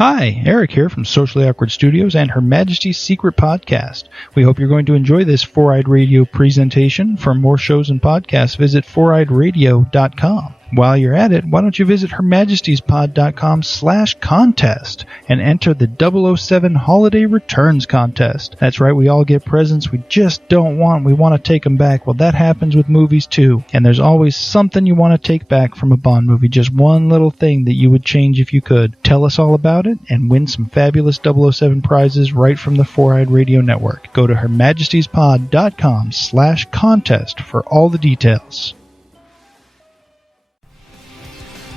Hi, Eric here from Socially Awkward Studios and Her Majesty's Secret Podcast. We hope you're going to enjoy this Four-Eyed Radio presentation. For more shows and podcasts, visit foureyedradio.com. While you're at it, why don't you visit hermajestiespod.com/contest and enter the 007 Holiday Returns Contest. That's right, we all get presents we just don't want. We want to take them back. Well, that happens with movies too. And there's always something you want to take back from a Bond movie. Just one little thing that you would change if you could. Tell us all about it and win some fabulous 007 prizes right from the Four-Eyed Radio Network. Go to hermajestiespod.com/contest for all the details.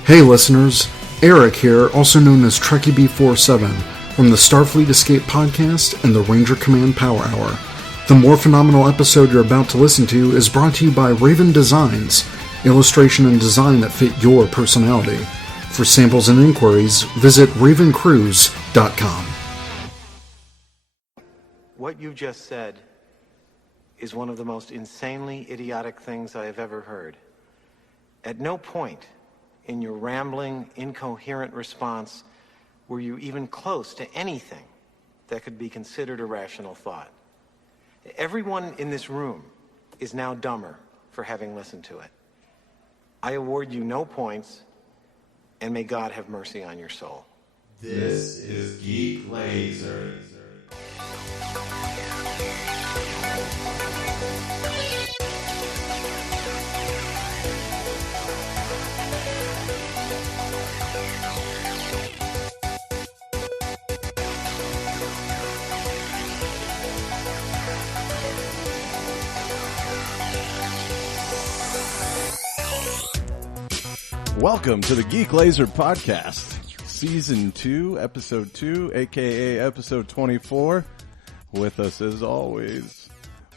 Hey listeners, Eric here, also known as Trekkie B47, from the Starfleet Escape Podcast and the Ranger Command Power Hour. The more phenomenal episode you're about to listen to is brought to you by Raven Designs, illustration and design that fit your personality. For samples and inquiries, visit ravencruise.com. What you just said is one of the most insanely idiotic things I have ever heard. At no point in your rambling, incoherent response were you even close to anything that could be considered a rational thought. Everyone in this room is now dumber for having listened to it. I award you no points, and may God have mercy on your soul. This is Geek Lazer. Welcome to the Geek Lazer Podcast, Season 2, Episode 2, a.k.a. Episode 24. With us, as always,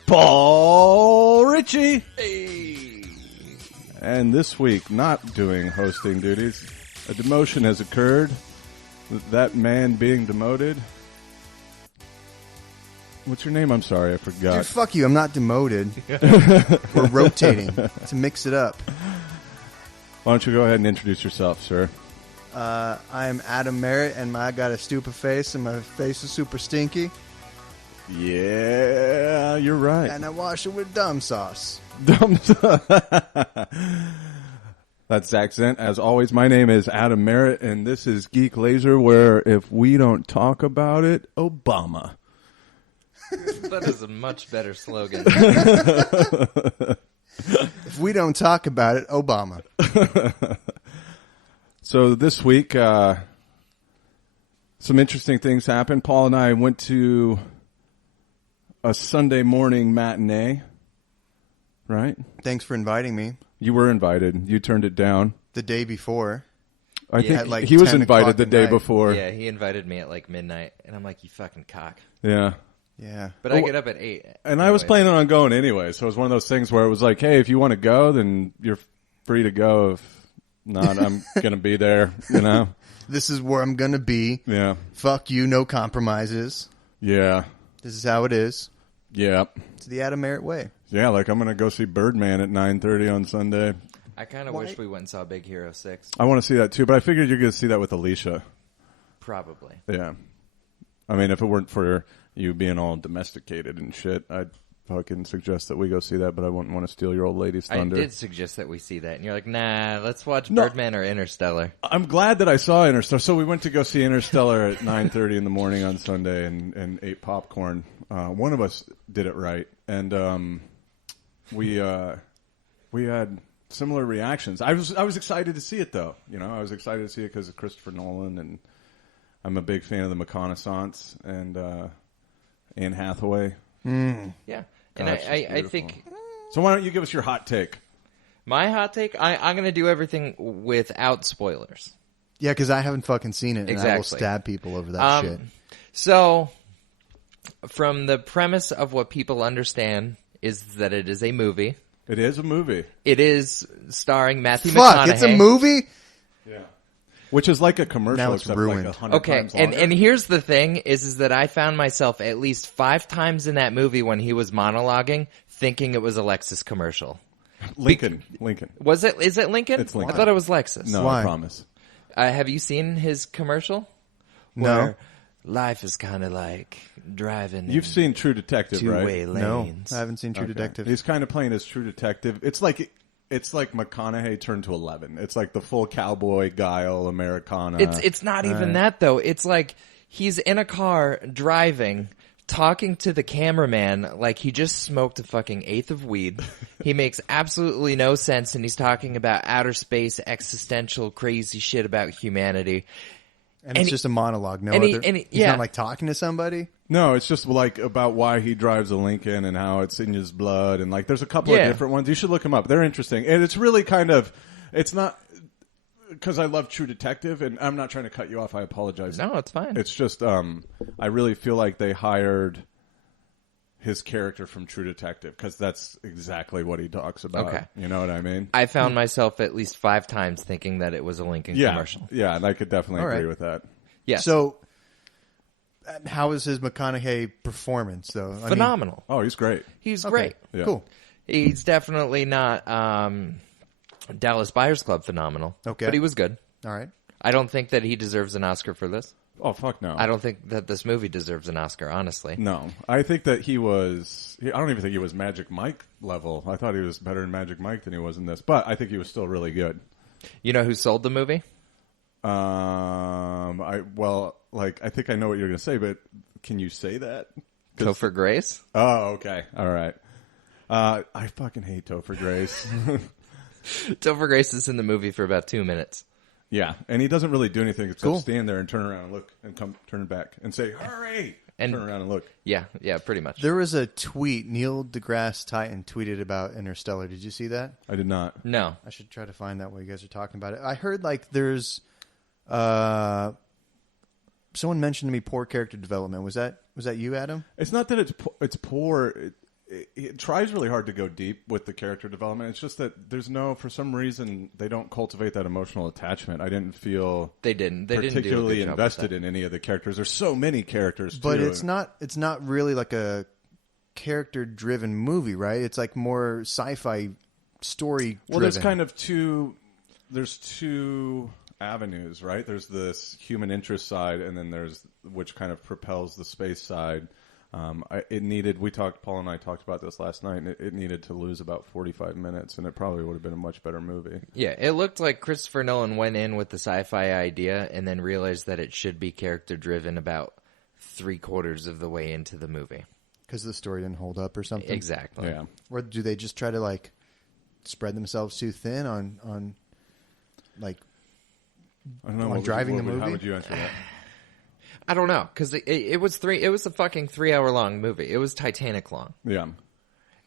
Paul Ritchie. Hey. And this week, not doing hosting duties. A demotion has occurred. With that man being demoted. What's your name? I'm sorry, I forgot. Dude, fuck you. I'm not demoted. We're rotating to mix it up. Why don't you go ahead and introduce yourself, sir? I am Adam Merritt, and I got a stupid face, and my face is super stinky. Yeah, you're right. And I wash it with dumb sauce. Dumb sauce. That's the accent. As always, my name is Adam Merritt, and this is Geek Lazer, where if we don't talk about it, Obama. That is a much better slogan. If we don't talk about it, Obama. So this week, some interesting things happened. Paul and I went to a Sunday morning matinee, right? Thanks for inviting me. You were invited. You turned it down. The day before. I think At like he was 10 invited o'clock the at day night. before. Yeah, he invited me at like midnight, and I'm like, you fucking cock. Yeah. Yeah. But I get up at 8. And I was planning on going anyway, so it was one of those things where it was like, hey, if you want to go, then you're free to go. If not, I'm going to be there, you know? This is where I'm going to be. Yeah. Fuck you, no compromises. Yeah. This is how it is. Yeah. It's the Adam Merritt way. Yeah, like I'm going to go see Birdman at 9:30 on Sunday. I kind of wish we went and saw Big Hero 6. I want to see that too, but I figured you're going to see that with Alicia. Probably. Yeah. I mean, if it weren't for you being all domesticated and shit, I'd fucking suggest that we go see that, but I wouldn't want to steal your old lady's thunder. I did suggest that we see that, and you're like, nah, let's watch Birdman or Interstellar. I'm glad that I saw Interstellar. So we went to go see Interstellar at 9:30 in the morning on Sunday and ate popcorn. One of us did it right, and we had similar reactions. I was excited to see it though. You know, I was excited to see it because of Christopher Nolan, and I'm a big fan of the McConaissance and Anne Hathaway. Yeah. And God, she's I think So why don't you give us your hot take? my hot take, I'm going to do everything without spoilers. Yeah, because I haven't fucking seen it, and I will Exactly. stab people over that shit. So, from the premise of what people understand is that it is a movie. It is a movie. It is starring Matthew Fuck, McConaughey. it's a movie? Yeah. Which is like a commercial, Now it's except ruined. like 100 Okay, times longer. and here's the thing, is that I found myself at least 5 times in that movie when he was monologuing thinking it was a Lexus commercial. Lincoln. Is it Lincoln? It's Lincoln. I thought it was Lexus. No, Why? I promise. Have you seen his commercial? No. Where life is kind of like driving. You've seen True Detective, two-way right? lanes. No, I haven't seen True Detective. He's kind of playing as True Detective. It's like McConaughey turned to 11. It's like the full cowboy guile Americana. It's not even that though. It's like he's in a car driving, talking to the cameraman like he just smoked a fucking eighth of weed. He makes absolutely no sense, and he's talking about outer space, existential, crazy shit about humanity. And it's just a monologue. He's yeah. not like talking to somebody. No, it's just like about why he drives a Lincoln and how it's in his blood, and like there's a couple of different ones. You should look them up. They're interesting, and it's really kind of it's not because I love True Detective, and I'm not trying to cut you off. I apologize. No, it's fine. It's just I really feel like they hired his character from True Detective because that's exactly what he talks about. Okay. You know what I mean? I found myself at least 5 times thinking that it was a Lincoln commercial. Yeah, and I could definitely All right. agree with that. Yes. So, how is his McConaughey performance, though? Phenomenal. Oh, he's great. He's Okay, great. Yeah. Cool. He's definitely not Dallas Buyers Club phenomenal. Okay. But he was good. All right. I don't think that he deserves an Oscar for this. Oh, fuck no. I don't think that this movie deserves an Oscar, honestly. No, I think that he was. I don't even think he was Magic Mike level. I thought he was better in Magic Mike than he was in this, but I think he was still really good. You know who sold the movie? I think I know what you're going to say, but can you say that? Topher Grace? Oh, okay, all right. I fucking hate Topher Grace. Topher Grace is in the movie for about 2 minutes. Yeah, and he doesn't really do anything except Cool. stand there and turn around and look and turn back and say, "Hurry!" And turn around and look. Yeah, pretty much. There was a tweet. Neil deGrasse Tyson tweeted about Interstellar. Did you see that? I did not. No. I should try to find that while you guys are talking about it. I heard like there's someone mentioned to me poor character development. Was that you, Adam? It's not that it's poor. It tries really hard to go deep with the character development. It's just that for some reason, they don't cultivate that emotional attachment. I didn't feel They didn't do a particularly good job with invested that. in any of the characters. There's so many characters, But too. it's not really like a character driven movie, right? It's like more sci-fi story driven. Well, there's kind of there's two avenues, right? There's this human interest side, and then there's which kind of propels the space side. Paul and I talked about this last night, and it needed to lose about 45 minutes, and it probably would have been a much better movie. Yeah, it looked like Christopher Nolan went in with the sci-fi idea and then realized that it should be character-driven about 3/4 of the way into the movie. because the story didn't hold up or something. Exactly. Yeah. Or do they just try to like spread themselves too thin on like I don't know. on driving the movie? How would you answer that? I don't know, because it was a fucking 3-hour-long movie. It was Titanic long. Yeah.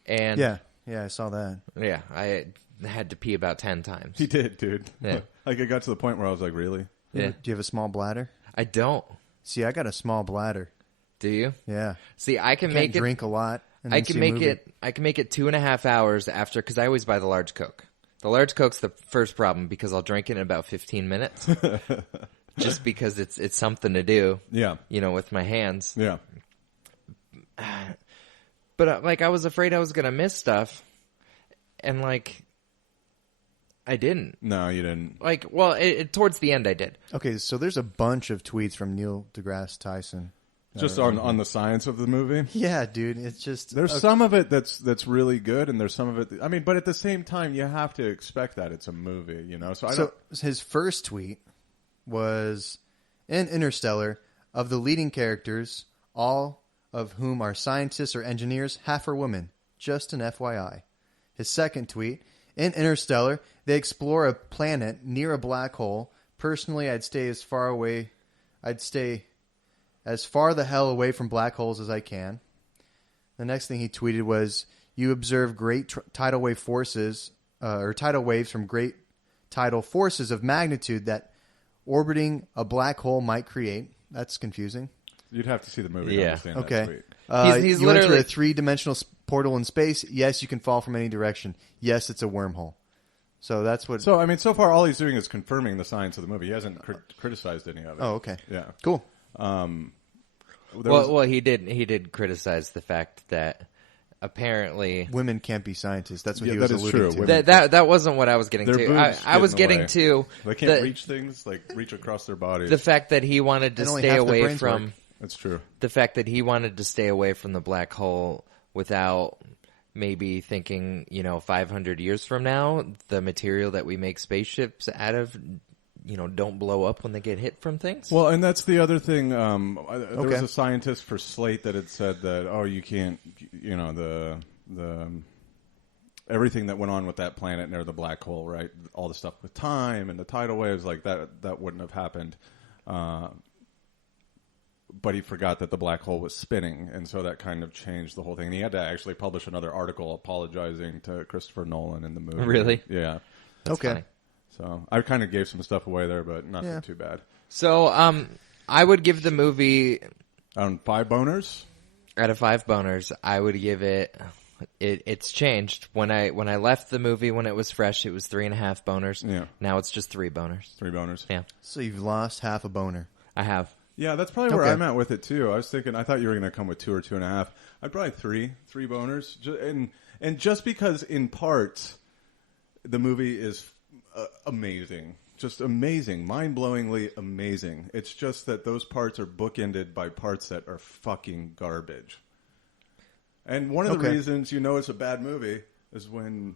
And Yeah, I saw that. yeah, I had to pee about 10 times. He did, dude. Yeah. Like, it got to the point where I was like, really? Yeah. Do you have a small bladder? I don't. See, I got a small bladder. Do you? Yeah. See, I can Can't make it. drink a lot. And I then can see a make movie. it. I can make it 2.5 hours after, because I always buy the large Coke. The large Coke's the first problem because I'll drink it in about 15 minutes, just because it's something to do. Yeah. You know, with my hands. Yeah. But like, I was afraid I was gonna miss stuff, and like, I didn't. No, you didn't. Like, well, towards the end, I did. Okay, so there's a bunch of tweets from Neil deGrasse Tyson. Just on the science of the movie? Yeah, dude, it's just There's some of it that's really good, and there's some of it. I mean, but at the same time, you have to expect that it's a movie, you know. So his first tweet was in Interstellar, of the leading characters, all of whom are scientists or engineers, half are women. Just an FYI. His second tweet, in Interstellar, they explore a planet near a black hole. Personally, I'd stay as far the hell away from black holes as I can. The next thing he tweeted was, you observe great tidal wave forces, or tidal waves from great tidal forces of magnitude that orbiting a black hole might create. That's confusing. you'd have to see the movie to Yeah. understand Okay. that tweet. He's you enter literally- a three-dimensional portal in space. Yes, you can fall from any direction. Yes, it's a wormhole. So that's what... So, I mean, so far, all he's doing is confirming the science of the movie. He hasn't criticized any of it. Oh, okay. Yeah. Cool. Well, he did criticize the fact that apparently women can't be scientists. That's what he Yeah, was that is alluding true. to. Women- that wasn't what I was getting Their to. boobs I was get in the getting way. to They can't the, reach things, like reach across their bodies. the fact that he wanted to And only stay half their away brains from work. That's true. the fact that he wanted to stay away from the black hole without maybe thinking, 500 years from now, the material that we make spaceships out of, don't blow up when they get hit from things. Well, and that's the other thing. There was Okay. a scientist for Slate that had said that, you can't, the everything that went on with that planet near the black hole, right? All the stuff with time and the tidal waves, like that wouldn't have happened. But he forgot that the black hole was spinning, and so that kind of changed the whole thing. And he had to actually publish another article apologizing to Christopher Nolan in the movie. Really? Yeah. That's Okay. funny. So I kind of gave some stuff away there, but nothing too bad. So, I would give the movie 5 boners. out of 5 boners. I would give it's changed. When I left the movie when it was fresh, it was 3.5 boners. Yeah. Now it's just 3 boners. 3 boners. Yeah, So you've lost half a boner. I have. Yeah, that's probably where Okay. I'm at with it too. I thought you were going to come with 2 or 2.5. I'd probably 3 boners, and just because in parts the movie is amazing, just amazing, mind-blowingly amazing. It's just that those parts are bookended by parts that are fucking garbage. And one of the Okay. reasons it's a bad movie is when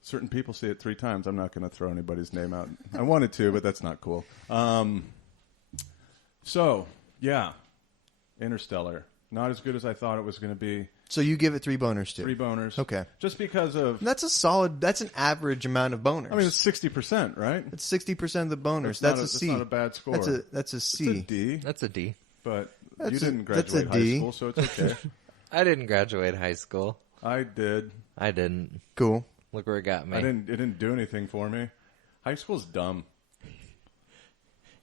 certain people see it 3 times. I'm not going to throw anybody's name out. I wanted to, but that's not cool. So, yeah. Interstellar. Not as good as I thought it was going to be. So you give it 3 boners too. 3 boners. Okay. Just because of... That's an average amount of boners. I mean, it's 60%, right? it's 60% of the boners. That's That's a not C. a That's bad score. That's a It's C. a D, That's a D. but That's you a- didn't that's a graduate high D. school, so it's okay. I didn't graduate high school. I did. I didn't. Cool. Look where it got me. It didn't do anything for me. High school's dumb.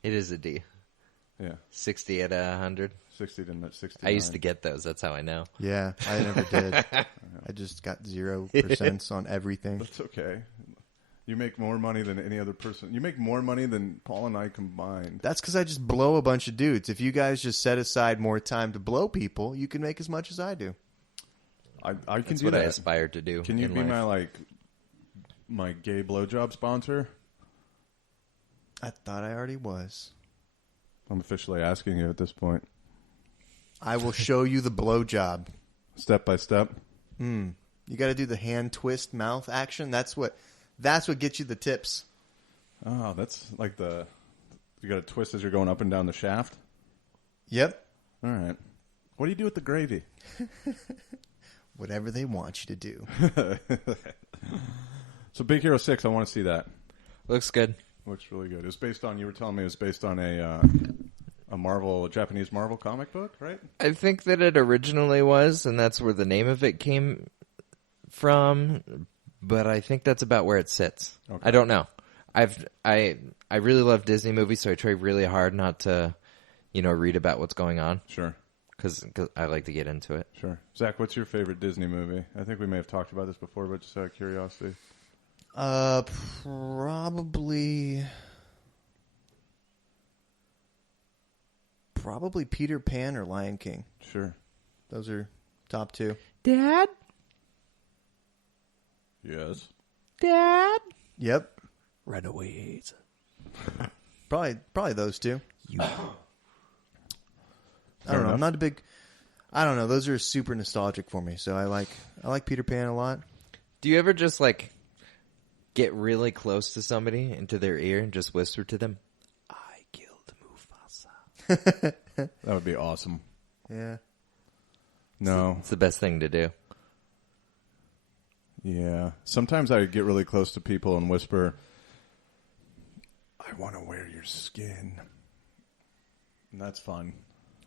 It is a D. Yeah. 60 out of 100. 60 to 60. I used to get those. That's how I know. Yeah, I never did. I just got 0% on everything. That's okay. You make more money than any other person. You make more money than Paul and I combined. That's because I just blow a bunch of dudes. If you guys just set aside more time to blow people, you can make as much as I do. I can That's do what that. I aspired to do. Can you in be life. my gay blowjob sponsor? I thought I already was. I'm officially asking you at this point. I will show you the blowjob. Step by step. You got to do the hand twist mouth action. That's what gets you the tips. Oh, that's like you got to twist as you're going up and down the shaft. Yep. All right. What do you do with the gravy? Whatever they want you to do. So Big Hero 6, I want to see that. Looks good. Looks really good. It was based on, you were telling me it was based on a Japanese Marvel comic book, right? I I think that it originally was, and that's where the name of it came from. But I think that's about where it sits. Okay. I don't know. I really love Disney movies, so I try really hard not to, read about what's going on Sure. because I like to get into it. Sure. Zach, what's your favorite Disney movie? I think we may have talked about this before, but just out of curiosity. Probably Peter Pan or Lion King. Sure. Those are top 2. Dad? Yes. Dad? Yep. Runaways. Probably those 2. I don't know. enough. I'm not a big. I don't know. Those are super nostalgic for me. So I like Peter Pan a lot. Do you ever just get really close to somebody into their ear and just whisper to them, "I killed Mufasa"? That would be awesome. Yeah. No. It's the best thing to do. Yeah. Sometimes I get really close to people and whisper, "I want to wear your skin." And that's fun.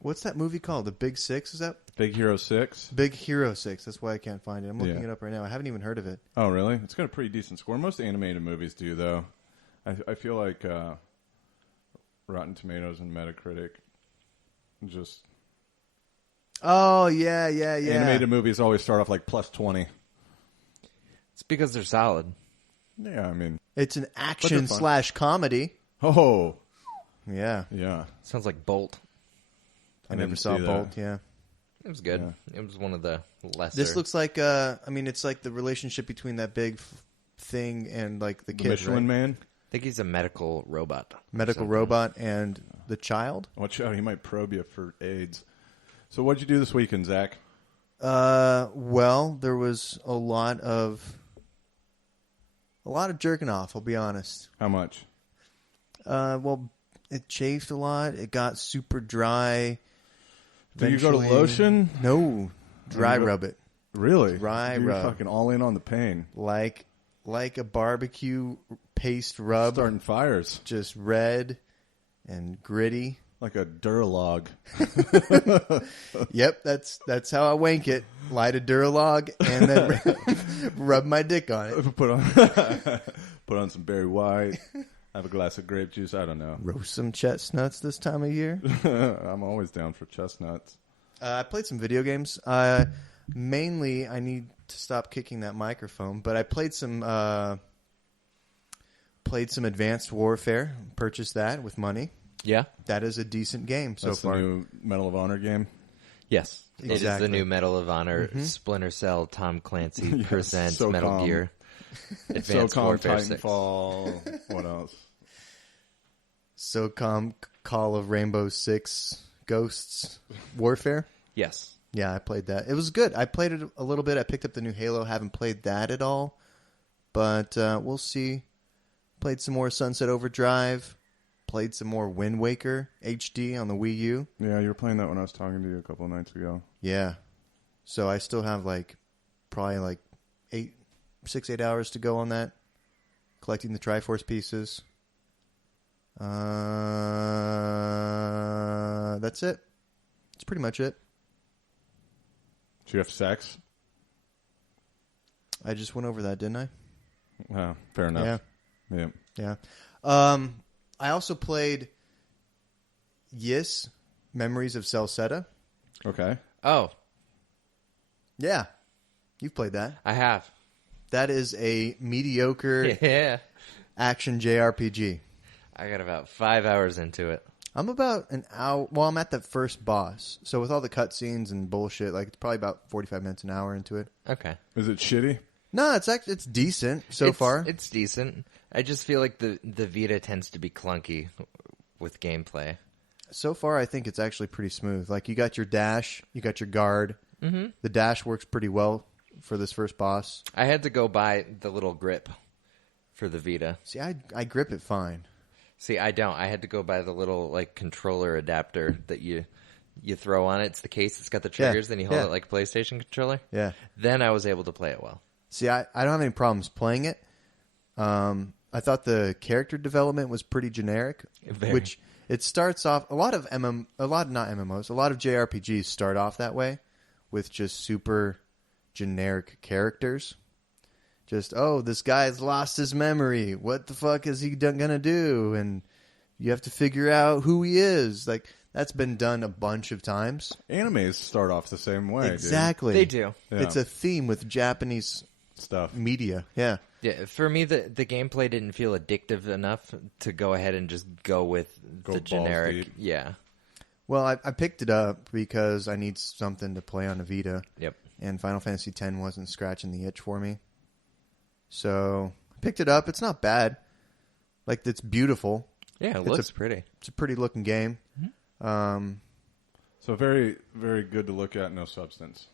What's that movie called? The Big Six? Is that Big Hero 6? Big Hero 6? That's why I can't find it. I'm looking Yeah. it up right now. I haven't even heard of it. Oh, really? It's got a pretty decent score. Most animated movies do, though. I feel like Rotten Tomatoes and Metacritic just... Oh, yeah. Animated movies always start off like plus 20. It's because they're solid. Yeah, I mean... It's an they're action fun. / comedy. Oh, Yeah. yeah. Sounds like Bolt. I I never didn't saw see that. Bolt, yeah. It was good. Yeah. It was one of the lesser. This looks like, it's like the relationship between that big thing and like the kid, Michelin right? Man. I think he's a medical robot. Medical robot and the child. Watch out, he might probe you for AIDS. So what'd you do this weekend, Zach? Well, there was a lot of jerking off, I'll be honest. How much? Well, it chafed a lot. It got super dry. Did you go to lotion? No. Dry rub it. Really? Dry You're rub. fucking all in on the pain. Like a barbecue paste rub. Starting fires. Just red and gritty. Like a Duralog. Yep, that's how I wank it. Light a Duralog and then rub my dick on it. Put on some Barry White. Have a glass of grape juice. I don't know. Roast some chestnuts this time of year. I'm always down for chestnuts. I played some video games. Mainly, I need to stop kicking that microphone, but I played some Advanced Warfare. Purchased that with money. Yeah. That is a decent game so far. That's the new Medal of Honor game? Yes. It is Exactly. the new Medal of Honor. Splinter Cell, Tom Clancy presents SOCOM. Metal Gear. Advanced SOCOM, Warfare 6. Titanfall. What else? SOCOM, Call of Rainbow Six, Ghosts, Warfare. Yes. Yeah, I played that. It was good. I played it a little bit. I picked up the new Halo. Haven't played that at all. But we'll see. Played some more Sunset Overdrive. Played some more Wind Waker HD on the Wii U. Yeah, you were playing that when I was talking to you a couple of nights ago. Yeah. So I still have probably 6-8 hours to go on that. Collecting the Triforce pieces. That's it. That's pretty much it. Did you have sex? I just went over that, didn't I? Fair enough. Yeah. Yeah. Yeah. I also played Memories of Celceta. Okay. Oh, Yeah. You've played that. I have. That is a mediocre Yeah. action JRPG. I got about 5 hours into it. I'm about an hour. Well, I'm at the first boss. So with all the cutscenes and bullshit, it's probably about 45 minutes, an hour into it. Okay. Is it shitty? No, it's decent so far. It's decent. I just feel like the Vita tends to be clunky with gameplay. So far, I think it's actually pretty smooth. You got your dash, you got your guard. Mm-hmm. The dash works pretty well for this first boss. I had to go buy the little grip for the Vita. See, I grip it fine. See, I don't. I had to go buy the little controller adapter that you throw on it. It's the case. It's got the triggers. Then you hold it like a PlayStation controller. Yeah. Then I was able to play it well. See, I don't have any problems playing it. I thought the character development was pretty generic, which it starts off. A lot of JRPGs start off that way, with just super generic characters. Just, this guy's lost his memory. What the fuck is he gonna do? And you have to figure out who he is. That's been done a bunch of times. Animes start off the same way. Exactly. They do. Yeah. It's a theme with Japanese Stuff. media. Yeah. Yeah, for me, the gameplay didn't feel addictive enough to go ahead and just go with the balls generic. deep. Yeah. Well, I picked it up because I need something to play on a Vita. Yep. And Final Fantasy X wasn't scratching the itch for me. So I picked it up. It's not bad. It's beautiful. Yeah, it looks pretty. It's a pretty looking game. So very, very good to look at. No substance.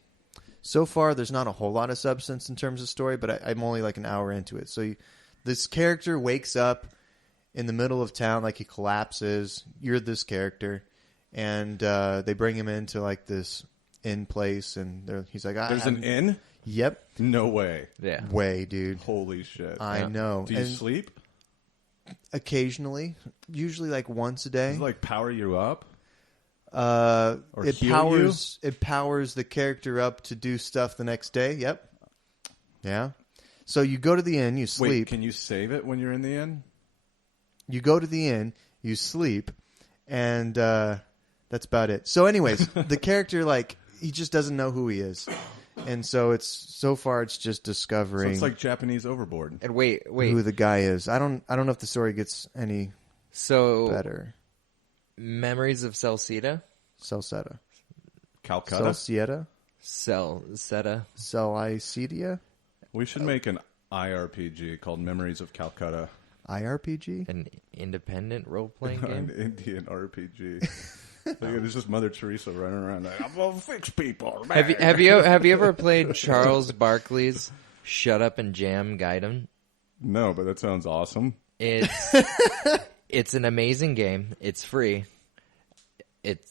So far, there's not a whole lot of substance in terms of story, but I'm only an hour into it. So this character wakes up in the middle of town, he collapses. You're this character. And they bring him into this inn place, and he's like, There's an inn? Yep. No way. Yeah. Way, dude. Holy shit. I know. Do you And sleep? occasionally, usually once a day. Does it power you up? Or it heal powers it powers the character up to do stuff the next day. Yep. Yeah. So you go to the inn, you sleep. Wait, can you save it when you're in the inn? You go to the inn, you sleep, and that's about it. So anyways, the character he just doesn't know who he is. And so it's just discovering So it's like Japanese Overboard. And wait. who the guy is. I don't know if the story gets any So better. Memories of Celceta? Celceta. Calcutta. Seta. Celicedia? We should make an IRPG called Memories of Calcutta. IRPG? An independent role-playing game? An Indian RPG. It's just Mother Teresa running around like, I'm gonna fix people. Have you ever played Charles Barkley's Shut Up and Jam Gaiden? No, but that sounds awesome. It's an amazing game. It's free.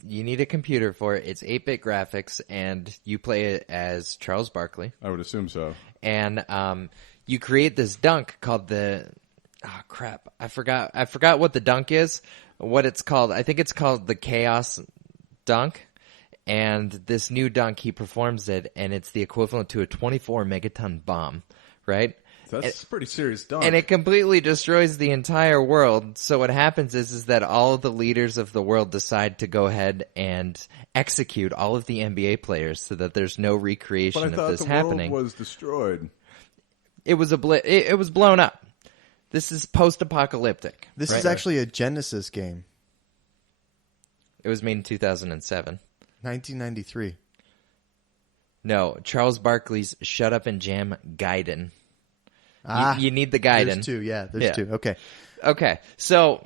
You need a computer for it. It's 8-bit graphics, and you play it as Charles Barkley. I would assume so. And you create this dunk called the... Oh, crap. I forgot what the dunk is, what it's called. I think it's called the Chaos Dunk. And this new dunk, he performs it, and it's the equivalent to a 24 megaton bomb, right? That's a pretty serious dunk. And it completely destroys the entire world. So what happens is that all of the leaders of the world decide to go ahead and execute all of the NBA players so that there's no recreation but I thought of this the happening. world was destroyed. It was it was blown up. This is post-apocalyptic. This is actually a Genesis game. It was made in 2007. 1993. No, Charles Barkley's Shut Up and Jam Gaiden. You need the Gaiden. There's two, there's two. Okay. So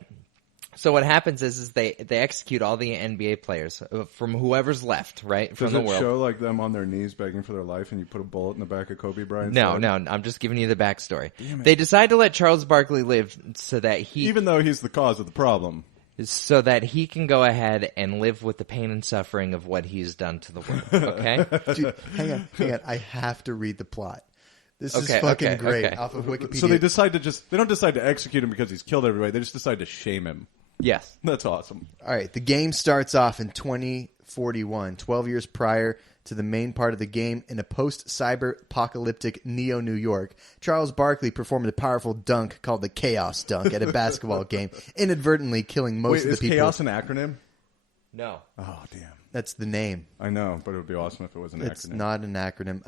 what happens is they execute all the NBA players from whoever's left, right, from Does the it world. show like them on their knees begging for their life and you put a bullet in the back of Kobe Bryant's No, head? I'm just giving you the backstory. They decide to let Charles Barkley live so that Even though he's the cause of the problem. So that he can go ahead and live with the pain and suffering of what he's done to the world, okay? Dude, hang on. I have to read the plot. This is fucking great. Okay. Off of Wikipedia. So they don't decide to execute him because he's killed everybody. They just decide to shame him. Yes. That's awesome. All right, the game starts off in 2041, 12 years prior to the main part of the game in a post-cyber-apocalyptic Neo-New York. Charles Barkley performed a powerful dunk called the Chaos Dunk at a basketball game, inadvertently killing most of the people. Is Chaos an acronym? No. Oh, damn. That's the name. I know, but it would be awesome if it was an It's acronym. not an acronym.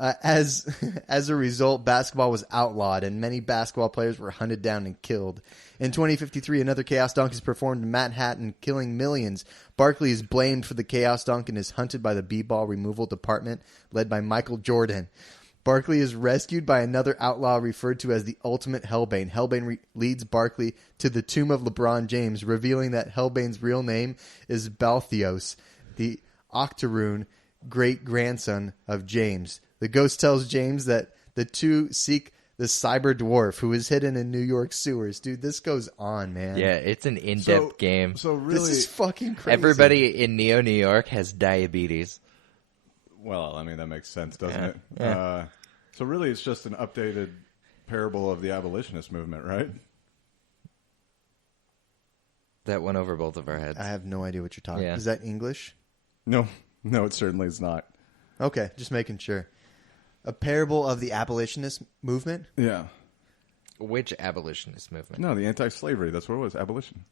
As a result, basketball was outlawed, and many basketball players were hunted down and killed. In 2053, another Chaos Dunk is performed in Manhattan, killing millions. Barkley is blamed for the Chaos Dunk and is hunted by the B-Ball Removal Department, led by Michael Jordan. Barkley is rescued by another outlaw referred to as the Ultimate Hellbane. Hellbane leads Barkley to the tomb of LeBron James, revealing that Hellbane's real name is Balthios, the Octoroon great-grandson of James. The ghost tells James that the two seek the cyber dwarf who is hidden in New York sewers. Dude, this goes on, man. Yeah, it's an in-depth game. So really, This is fucking crazy. Everybody in New York has diabetes. well, I mean that makes sense, doesn't it? Yeah. So really, it's just an updated parable of the abolitionist movement, right? That went over both of our heads. I have no idea what you're talking Yeah. about. Is that English? No, it certainly is not. Okay, just making sure. A parable of the abolitionist movement? Yeah. Which abolitionist movement? No, the anti-slavery. That's what it was. Abolition.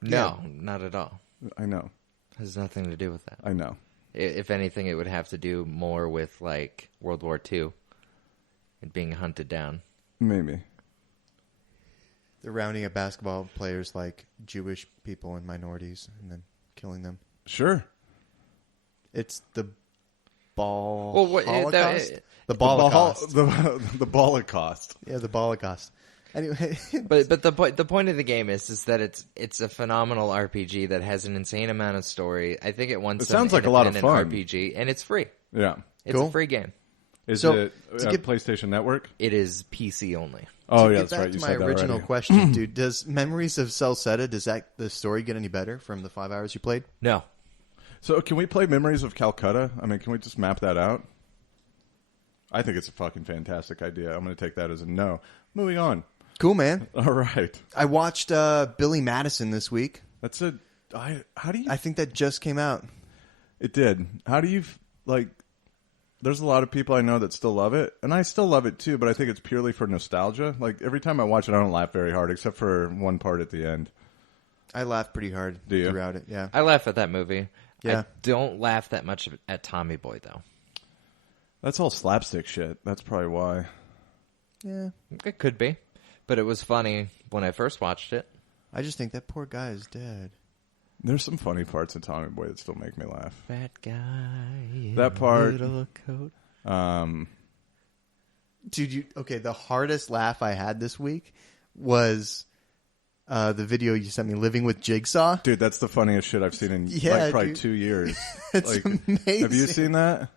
No, not at all. I know. Has nothing to do with that. I know. If anything, it would have to do more with like World War II and being hunted down. Maybe. They're rounding up basketball players like Jewish people and minorities and then killing them. Sure. It's the ball Well, what- Holocaust? The Holocaust. The Holocaust. Yeah, the Holocaust. Anyway, But the point of the game is that it's a phenomenal RPG that has an insane amount of story. I think it won It some sounds like a lot of independent fun. RPG, and it's free. Yeah. It's Cool. a free game. Is So, it to get- PlayStation Network? It is PC only. Oh, yeah, get that's back right. to You my said that original already. question, dude. Does Memories of Celceta, does the story get any better from the 5 hours you played? No. So can we play Memories of Calcutta? I mean, can we just map that out? I think it's a fucking fantastic idea. I'm going to take that as a no. Moving on. Cool, man. All right. I watched Billy Madison this week. That's a... How do you... I think that just came out. It did. How do you... Like, there's a lot of people I know that still love it, and I still love it too, but I think it's purely for nostalgia. Like, every time I watch it, I don't laugh very hard, except for one part at the end. I laughed pretty hard Do you? throughout it, yeah. I laugh at that movie. Yeah. I don't laugh that much at Tommy Boy, though. That's all slapstick shit. That's probably why. Yeah. It could be. But it was funny when I first watched it. I just think that poor guy is dead. There's some funny parts in Tommy Boy that still make me laugh. Fat guy in That part, little coat. Dude, the hardest laugh I had this week was the video you sent me, Living with Jigsaw. Dude, that's the funniest shit I've seen in probably 2 years. It's amazing. Have you seen that?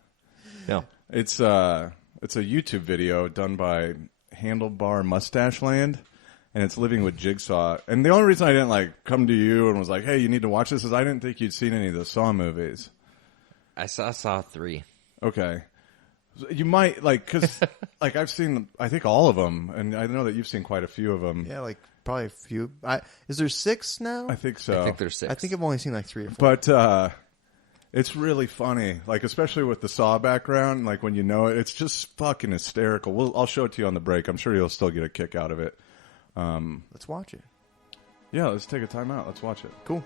No. It's a YouTube video done by Handlebar Mustache Land, and it's Living with Jigsaw. And the only reason I didn't come to you and was like, hey, you need to watch this is I didn't think you'd seen any of the Saw movies. I saw 3. Okay. You might, because I've seen, I think, all of them, and I know that you've seen quite a few of them. Yeah, probably a few. Is there 6 now? I think so. I think there's 6. I think I've only seen 3 or 4. But it's really funny, especially with the Saw background, when you know it, it's just fucking hysterical. I'll show it to you on the break. I'm sure you'll still get a kick out of it. Let's watch it. Yeah, let's take a time out. Let's watch it. Cool.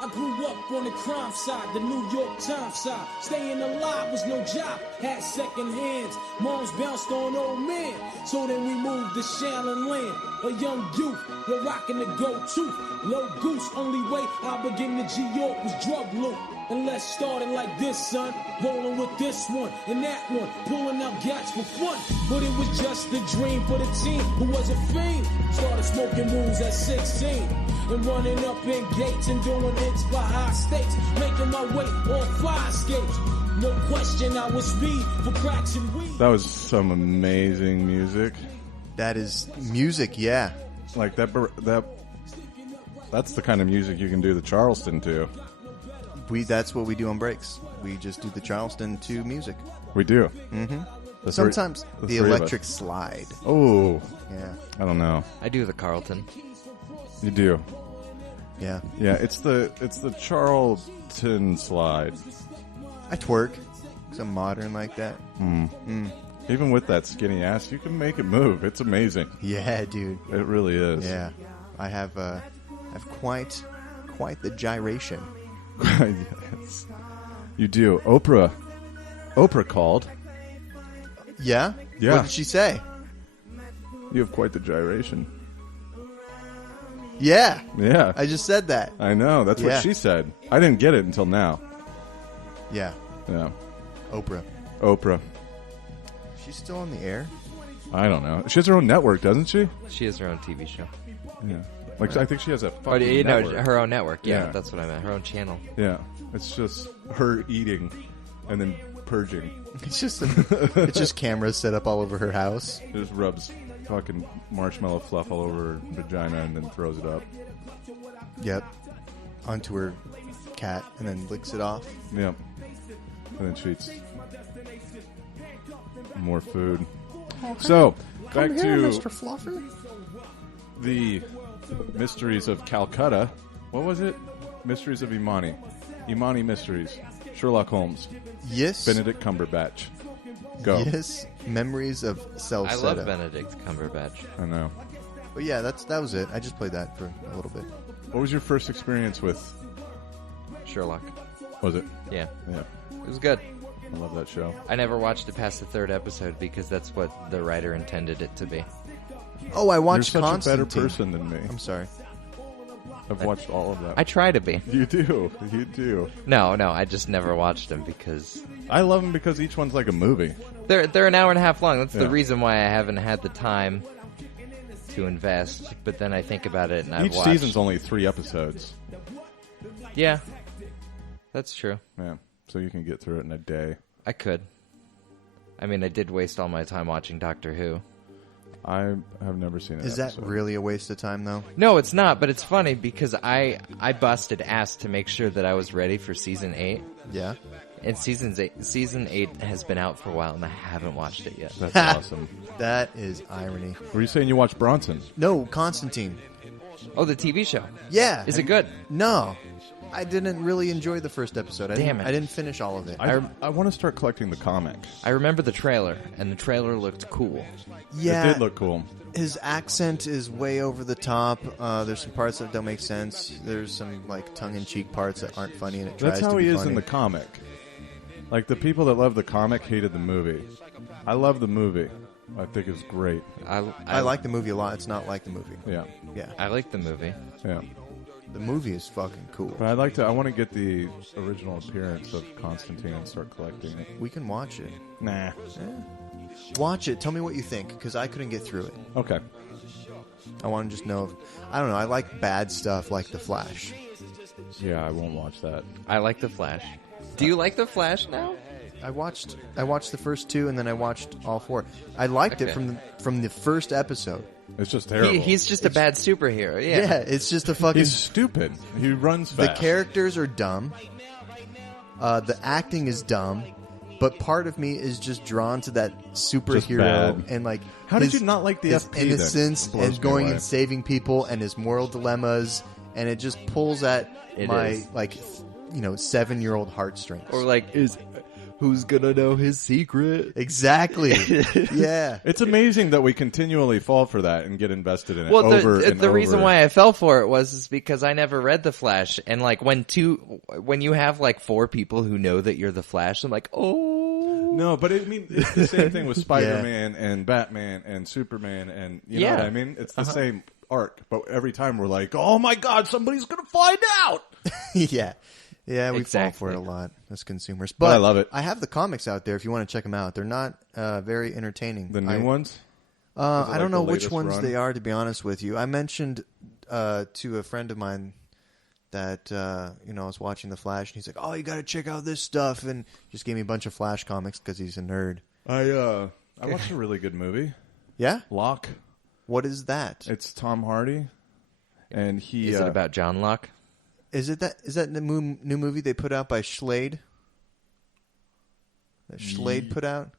I grew up on the crime side, the New York Times side. Staying alive was no job, had second hands. Moms bounced on old men, so then we moved to Shaolin Land. A young youth, you're rocking the go-to. Low goose, only way I begin to G-York was drug loot. And let's start it like this, son. Rolling with this one and that one, pulling out gats for fun. But it was just a dream for the team who was a fiend. Started smoking wools at 16 and running up in gates and doing hits by high stakes, making my way on fire escapes. No question, I was speed for cracks and weed. That was some amazing music. That is music, yeah. That's the kind of music you can do the Charleston to. That's what we do on breaks. We just do the Charleston to music. We do. Mm-hmm. Sometimes the electric slide. Oh. Yeah. I don't know. I do the Carlton. You do. Yeah. Yeah, it's the Charlton slide. I twerk. 'Cause I'm modern like that. Even with that skinny ass, you can make it move. It's amazing. Yeah, dude. It really is. Yeah. I have quite the gyration. Yes. You do. Oprah called. Yeah? Yeah. What did she say? You have quite the gyration. Yeah. Yeah. I just said that. I know. That's Yeah. what she said. I didn't get it until now. Yeah. Yeah. Oprah. She's still on the air? I don't know. She has her own network, doesn't she? She has her own TV show. Yeah. I think she has a Oh, fucking network. her own network. Yeah, Yeah. that's what I meant. Her own channel. Yeah. It's just her eating and then purging. It's just cameras set up all over her house. She just rubs fucking marshmallow fluff all over her vagina and then throws it up. Yep. Onto her cat and then licks it off. Yep. And then she eats more food. So, back to Mr. Fluffer. the Mysteries of Calcutta. What was it? Mysteries of Imani. Imani Mysteries. Sherlock Holmes. Yes. Benedict Cumberbatch. Go. Yes. Memories of Salcedo. I love Benedict Cumberbatch. I know. But yeah, that was it. I just played that for a little bit. What was your first experience with? Sherlock. Was it? Yeah. Yeah. It was good. I love that show. I never watched it past the 3rd episode because that's what the writer intended it to be. Oh, I watched You're such Constantine. a better person than me. I'm sorry. I've watched all of that. I try to be. You do. You do. No, I just never watched them because I love them because each one's like a movie. they're an hour and a half long. That's the Yeah. reason why I haven't had the time to invest. But then I think about it and I've Each watched. season's only 3 episodes. Yeah, that's true. Yeah. So you can get through it in a day. I could. I mean, I did waste all my time watching Doctor Who. I have never seen it. Is that really a waste of time, though? No, it's not, but it's funny because I busted ass to make sure that I was ready for season 8. Yeah. And season 8 has been out for a while, and I haven't watched it yet. That's awesome. That is irony. Were you saying you watched Bronson? No, Constantine. Oh, the TV show. Yeah. Is it good? No. I didn't really enjoy the first episode. Damn it. I didn't finish all of it. I want to start collecting the comic. I remember the trailer, and the trailer looked cool. Yeah. It did look cool. His accent is way over the top. There's some parts that don't make sense. There's some tongue-in-cheek parts that aren't funny, and it tries That's how to be he is funny. in the comic. Like, the people that love the comic hated the movie. I love the movie. I think it's great. I like the movie a lot. It's not like the movie. Yeah. Yeah. I like the movie. Yeah. The movie is fucking cool. But I want to get the original appearance of Constantine and start collecting it. We can watch it. Nah. Watch it. Tell me what you think, because I couldn't get through it. Okay. I want to just know. I don't know. I like bad stuff like The Flash. Yeah, I won't watch that. I like The Flash. Do you like The Flash now? I watched the first 2, and then I watched all 4. I liked it from the first episode. It's just terrible. He's just a bad superhero. Yeah. Yeah, it's just a fucking. He's stupid. He runs The fast. characters are dumb. The acting is dumb. But part of me is just drawn to that superhero bad. and like. How did you not like the his FP then? innocence Blows and me going away. and saving people and his moral dilemmas, and it just pulls at It my is. 7-year-old heartstrings. Or like, who's gonna know his secret? Exactly. Yeah. It's amazing that we continually fall for that and get invested in it Well, over and the reason over. why I fell for it was because I never read The Flash, and like when you have like 4 people who know that you're the Flash, I'm like, oh. No, but it's the same thing with Spider-Man and Batman and Superman and you know Yeah. what I mean? It's the same arc, but every time we're like, oh my god, somebody's gonna find out! Yeah. Yeah, we fall Exactly. for it a lot as consumers. But I love it. I have the comics out there if you want to check them out. They're not very entertaining. The new ones? I like don't know the which latest ones run? they are, to be honest with you. I mentioned to a friend of mine that I was watching The Flash, and he's like, "Oh, you got to check out this stuff," and just gave me a bunch of Flash comics because he's a nerd. I watched a really good movie. Yeah, Locke. what is that? It's Tom Hardy. And he Is it about John Locke? Is that the new movie they put out by Schlade? That Schlade put out?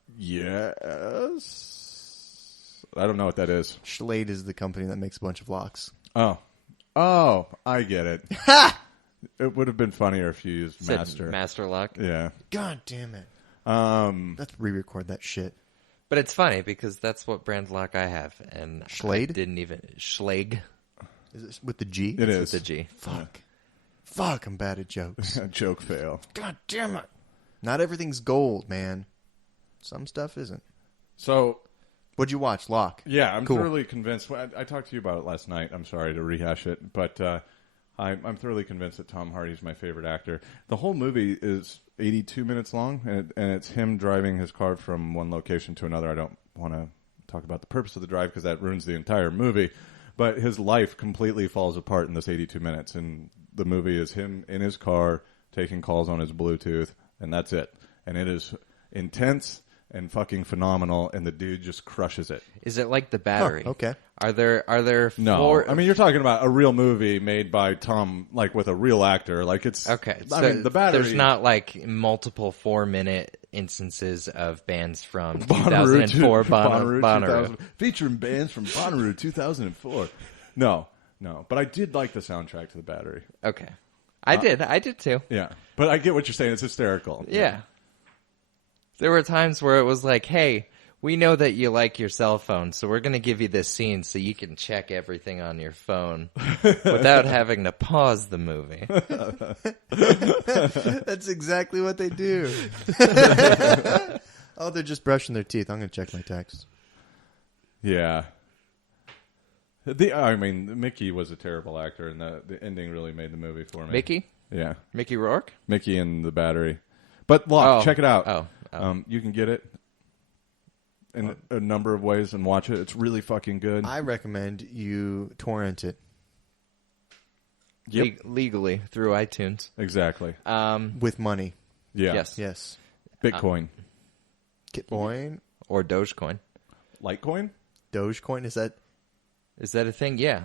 Yes. I don't know what that is. Schlade is the company that makes a bunch of locks. Oh, I get it. It would have been funnier if you used Said Master. Master Locke. Yeah. God damn it. Let's re-record that shit. But it's funny because that's what brand lock I have, and I Schlade? didn't even Schlag Is it with the G? It is. with the G. Fuck, I'm bad at jokes. Joke fail. God damn it. Not everything's gold, man. Some stuff isn't. So, What'd you watch? Locke. yeah, I'm Cool. thoroughly convinced. I talked to you about it last night. I'm sorry to rehash it, but I'm thoroughly convinced that Tom Hardy's my favorite actor. The whole movie is 82 minutes long, and it's him driving his car from one location to another. I don't want to talk about the purpose of the drive because that ruins the entire movie, but his life completely falls apart in this 82 minutes, and the movie is him in his car taking calls on his Bluetooth, and that's it. And it is intense and fucking phenomenal, and the dude just crushes it. Is it like The Battery? Oh, okay. Are there No, 4? I mean you're talking about a real movie made by Tom, like with a real actor. Like it's okay. I So mean the Battery. There's not like multiple 4-minute instances of bands from Bonnaroo 2004. Bonnaroo Bonnaroo. 2000 featuring bands from Bonnaroo 2004. No, but I did like the soundtrack to the Battery. Okay, I did too. Yeah, but I get what you're saying. It's hysterical. Yeah. There were times where it was like, hey, we know that you like your cell phone, so we're going to give you this scene so you can check everything on your phone without having to pause the movie. That's exactly what they do. Oh, they're just brushing their teeth. I'm going to check my text. Yeah. I mean, Mickey was a terrible actor, and the ending really made the movie for me. Mickey? Yeah, Mickey Rourke? Mickey and the Battery. But look, check it out. Oh. You can get it in a number of ways and watch it. It's really fucking good. I recommend you torrent it Yep. Legally through iTunes. Exactly. with money. Yeah. Yes. Yes. Bitcoin. Bitcoin, Or Dogecoin. Litecoin? Dogecoin, is that Is that a thing? Yeah.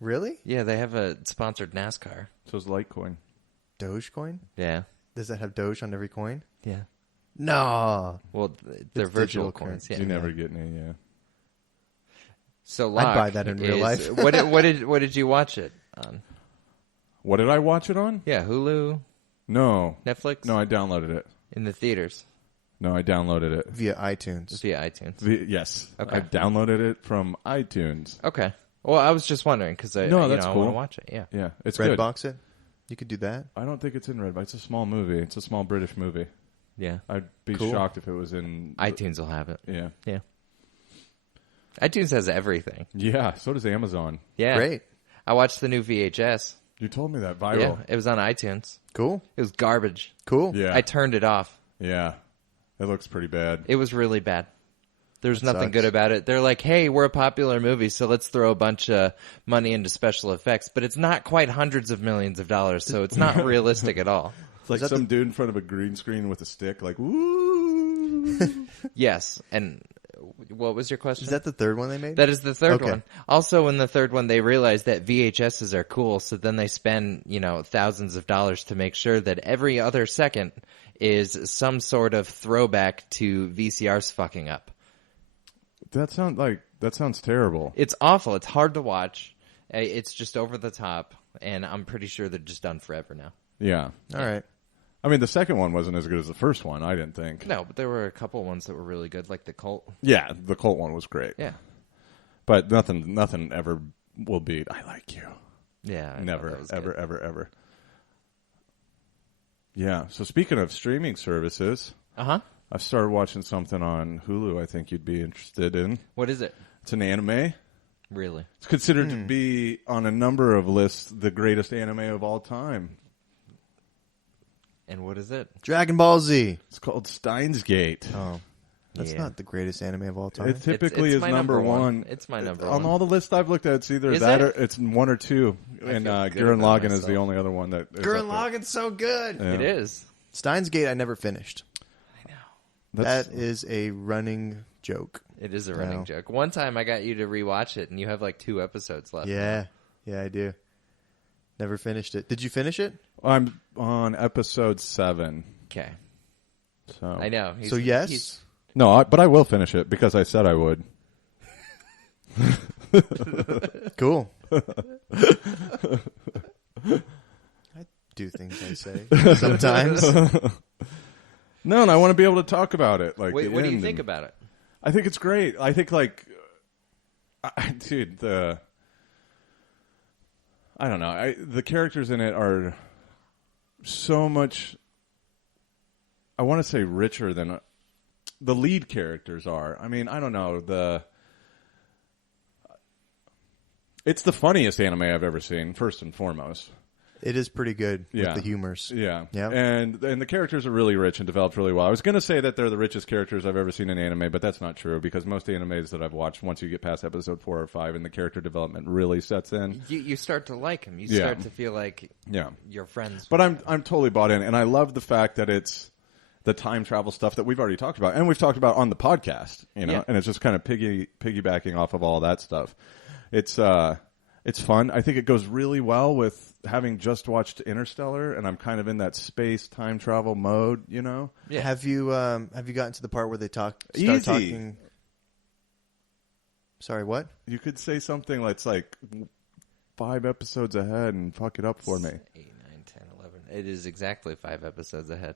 really? Yeah, they have a sponsored NASCAR. So it's Litecoin. Dogecoin? Yeah. Does that have Doge on every coin? Yeah. No. Well, they're It's virtual digital coins. currency. Yeah. You never get any, yeah. So I'd Locke buy that in real is- life. what did you watch it on? What did I watch it on? Yeah, Hulu, No. Netflix. No, I downloaded it. In the theaters No, I downloaded it. Via iTunes. via iTunes. Yes. Okay. I downloaded it from iTunes. Okay. Well, I was just wondering because I No, that's I cool. want to watch it. Yeah. Yeah, it's good. Redbox it? You could do that. I don't think it's in Redbox. It's a small movie. It's a small British movie. Yeah. I'd be Cool. shocked if it was in iTunes will have it. Yeah. Yeah. iTunes has everything. Yeah, so does Amazon. Yeah. Great. I watched the new VHS. You told me that viral. Yeah, it was on iTunes. Cool. It was garbage. Cool. Yeah. I turned it off. Yeah. It looks pretty bad. It was really bad. There's nothing sucks. good about it. They're like, hey, we're a popular movie, so let's throw a bunch of money into special effects. But it's not quite hundreds of millions of dollars, so it's not realistic at all. It's like some dude in front of a green screen with a stick, like, woo! Yes. And what was your question? Is that the third one they made? That is the third Okay. one. Also, in the third one, they realized that VHSs are cool, so then they spend, thousands of dollars to make sure that every other second is some sort of throwback to VCRs fucking up. That sounds terrible. It's awful. It's hard to watch. It's just over the top, and I'm pretty sure they're just done forever now. Yeah. All right. I mean, the second one wasn't as good as the first one, I didn't think. No, but there were a couple ones that were really good, like the Cult. Yeah, the Colt one was great. Yeah. But nothing ever will beat I Like You. Yeah. I Never, thought that was ever, good. ever. Yeah, so speaking of streaming services, Uh-huh. I've started watching something on Hulu I think you'd be interested in. What is it? It's an anime. Really? It's considered to be on a number of lists the greatest anime of all time. And what is it? Dragon Ball Z. It's called Steins Gate. Oh, that's Yeah. not the greatest anime of all time. It typically it's is my number number one. one. It's my number on one. all the lists I've looked at. It's either Is that it? or it's one or two. And feel good Gurren about Lagann is the myself. only other one that. Is Gurren up there. Lagan's so good. Yeah. It is. Steins Gate I never finished. That's- That is a running joke. It is a running No. joke. One time I got you to rewatch it, and you have like 2 episodes left. Yeah. Yeah, I do. Never finished it. Did you finish it? I'm on episode 7. Okay. So I know. So yes? he's- No, but I will finish it because I said I would. Cool. I do things I say sometimes. No, and I want to be able to talk about it. Like, Wait, the what do you end think and- about it? I think it's great. I think dude, I don't know. The characters in it are so much. I want to say richer than the lead characters are. I mean, I don't know. It's the funniest anime I've ever seen. First and foremost. It is pretty good Yeah. with the humors. Yeah. Yeah. And the characters are really rich and developed really well. I was going to say that they're the richest characters I've ever seen in anime, but that's not true because most animes that I've watched, once you get past episode 4 or 5 and the character development really sets in. You start to like him. You Yeah. start to feel like Yeah. you're friends. But I'm totally bought in, and I love the fact that it's the time travel stuff that we've already talked about, and we've talked about on the podcast, Yeah. and it's just kind of piggybacking off of all that stuff. It's fun. I think it goes really well with having just watched Interstellar, and I'm kind of in that space time travel mode, Yeah. Have you gotten to the part where they start Easy. talking? Sorry, what? You could say something that's like 5 episodes ahead and fuck it up for me. 8, 9, 10, 11. It is exactly 5 episodes ahead.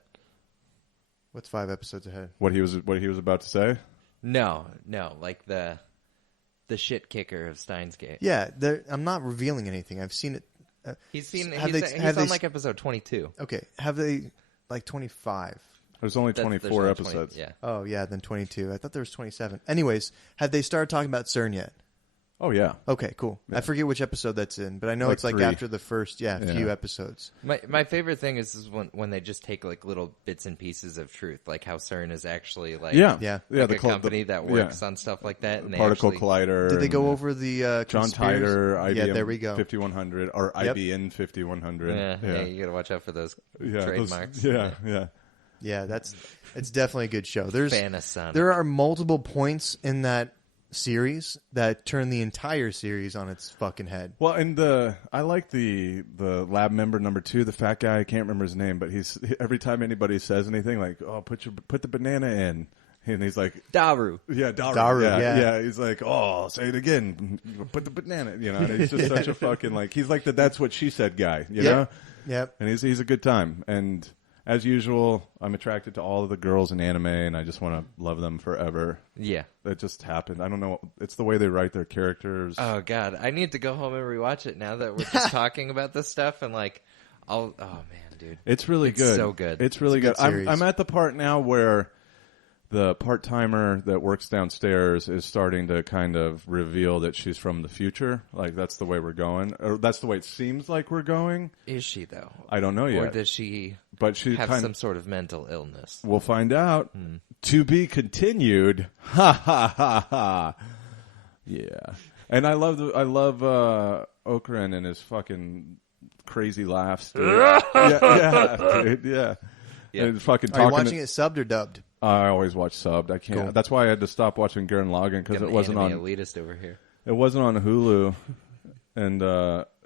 What's 5 episodes ahead? What he was about to say? No, like the shit kicker of Steins Gate. Yeah, I'm not revealing anything. I've seen it. He's seen. Have He's, they- he's have on they- like episode 22. Okay, have they like 25? There's only There's 24 only episodes. 20, yeah. Oh yeah, then 22. I thought there was 27. Anyways, have they started talking about CERN yet? Oh, yeah. Okay, cool. I forget which episode that's in, but I know Like it's like 3. after the first few episodes. My favorite thing is when they just take like little bits and pieces of truth, like how CERN is actually like Yeah. Yeah. like the a company that works on stuff like that. And they particle actually, collider. Did they and go over the John conspiracy? Titor, IBM Yeah, there we go. 5100 or Yep. IBN 5100. Yeah, you got to watch out for those Yeah, trademarks. yeah. Yeah, it's definitely a good show. Fanason. There are multiple points in that series that turn the entire series on its fucking head. Well, and I like the lab member number 2, the fat guy. I can't remember his name, but every time anybody says anything like, "Oh, put the banana in," and he's like, Daru. "Yeah, Daru, Daru, yeah. yeah. He's like, "Oh, say it again, put the banana," And he's just such a fucking like he's like the "that's what she said" guy, you know? Yep. And he's a good time. And as usual, I'm attracted to all of the girls in anime, and I just want to love them forever. Yeah. That just happened. I don't know. It's the way they write their characters. Oh God, I need to go home and rewatch it now that we're just talking about this stuff and like, oh man, dude, It's really It's good. so good. It's really It's a good. good series. I'm at the part now where the part-timer that works downstairs is starting to kind of reveal that she's from the future. Like, that's the way we're going. Or that's the way it seems like we're going. Is she, though? I don't know yet. Or does she but she have some sort of mental illness? We'll find out. To be continued. Ha, ha, ha, ha. Yeah. And I love Okran and his fucking crazy laughs. Dude. yeah, dude, yeah. And fucking Are you talking watching it subbed or dubbed? I always watch subbed. I can't. Cool. That's why I had to stop watching Gurren Lagann because it wasn't on. Elitist over here. It wasn't on Hulu, and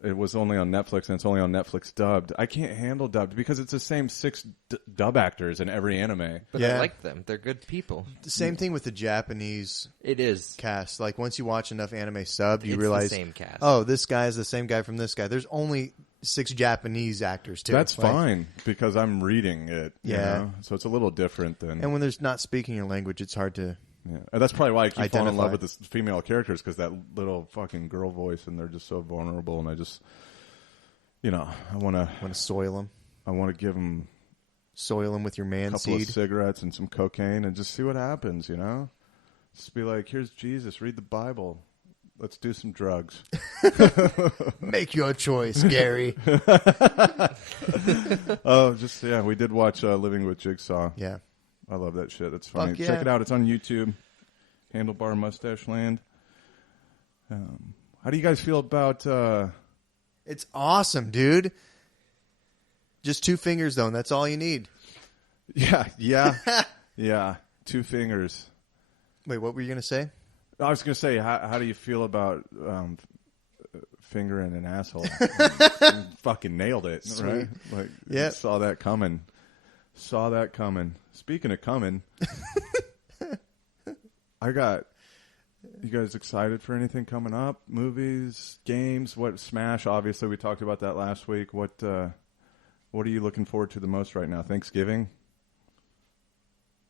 it was only on Netflix, and it's only on Netflix dubbed. I can't handle dubbed because it's the same 6 dub actors in every anime. But I like them. They're good people. The same thing with the Japanese It is. cast. Like, once you watch enough anime subbed, you It's realize, the same cast. oh, this guy is the same guy from this guy. There's only 6 Japanese actors, too. That's Like, fine because I'm reading it. You Yeah. know? So it's a little different than. And when there's not speaking your language, it's hard to... Yeah. And that's probably why I keep falling in love Identify. with the female characters because that little fucking girl voice, and they're just so vulnerable, and I just, I want Want to soil them. to give them Soil them with your man a couple of seed. cigarettes and some cocaine and just see what happens, Just be like, here's Jesus, read the Bible. Let's do some drugs. Make your choice, Gary. We did watch Living with Jigsaw. Yeah. I love that shit. It's funny. Fuck yeah. Check it out. It's on YouTube. Handlebar Mustache Land. How do you guys feel about... It's awesome, dude. Just 2 fingers, though, and that's all you need. Yeah. Yeah. 2 fingers. Wait, what were you going to say? I was going to say, how do you feel about fingering an asshole? You fucking nailed it, right? Like, Yeah. Saw that coming. Speaking of coming, you guys excited for anything coming up? Movies, games, what Smash? Obviously, we talked about that last week. What are you looking forward to the most right now? Thanksgiving?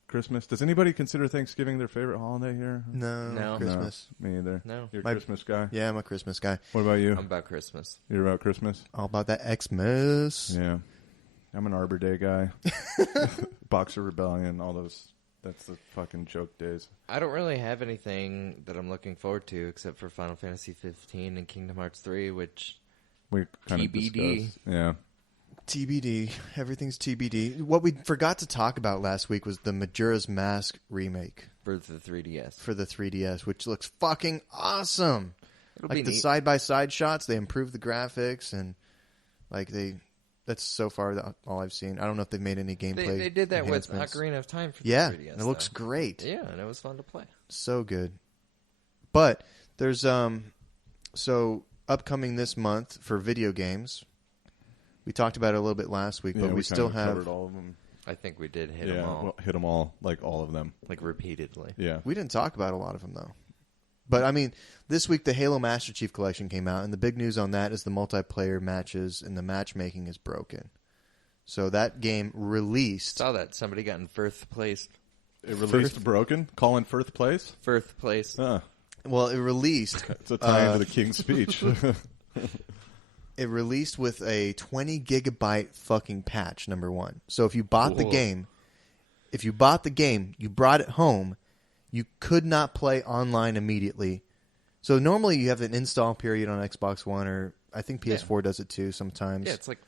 Christmas? Does anybody consider Thanksgiving their favorite holiday here? No. Christmas. No, me either. No. You're a Christmas guy? Yeah, I'm a Christmas guy. What about you? I'm about Christmas. You're about Christmas? All about that Xmas. Yeah. I'm an Arbor Day guy. Boxer Rebellion, all those. That's the fucking joke days. I don't really have anything that I'm looking forward to except for Final Fantasy 15 and Kingdom Hearts 3, which We kind of TBD. discussed. Yeah. TBD. Everything's TBD. What we forgot to talk about last week was the Majora's Mask remake for the 3DS. for the 3DS, which looks fucking awesome. It'll be Like the neat. side-by-side shots, they improved the graphics, and like that's so far all I've seen. I don't know if they've made any gameplay. They did that with enhancements. Ocarina of Time for Yeah, the 3DS. and it looks though. great. Yeah, and it was fun to play. So good. But there's so upcoming this month for video games. We talked about it a little bit last week, but we still have covered all of them. I think we did hit them all, well, hit them all, like all of them. like repeatedly. Yeah. we didn't talk about a lot of them though. But I mean, this week the Halo Master Chief Collection came out, and the big news on that is the multiplayer matches and the matchmaking is broken. So that game released. Saw that somebody got in first place. It released broken. Calling first place. First place. Huh. Well, it released. It's a tie into the King's Speech. It released with a 20 gigabyte fucking patch. Number one. So if you bought the Cool. game, you brought it home, you could not play online immediately. So normally you have an install period on Xbox One, or I think PS4 does it too sometimes. Yeah, it's like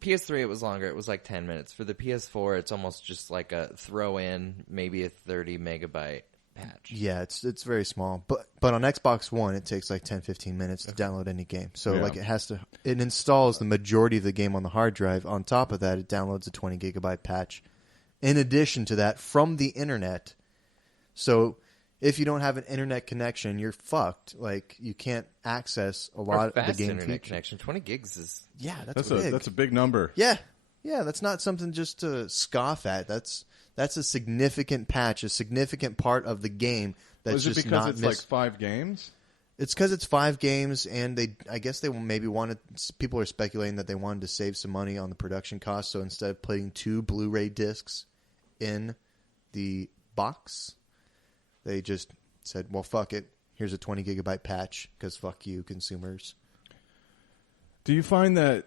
PS3. It was longer. It was like 10 minutes. For the PS4, it's almost just like a throw in, maybe a 30 megabyte patch. Yeah, it's very small. But on Xbox One, it takes like 10, 15 minutes to download any game. So Yeah. like it installs the majority of the game on the hard drive. On top of that, it downloads a 20 gigabyte patch. In addition to that, from the internet. So if you don't have an internet connection, you're fucked. Like you can't access a lot of the fast game internet features. connection. 20 gigs is Yeah, That's big. a big number. Yeah, that's not something just to scoff at. That's a significant patch, a significant part of the game. That's Is it just because not it's like 5 games? It's because it's 5 games, and I guess they maybe wanted. People are speculating that they wanted to save some money on the production cost. So instead of putting 2 Blu-ray discs in the box, they just said, "Well, fuck it. Here's a 20 gigabyte patch because fuck you, consumers." Do you find that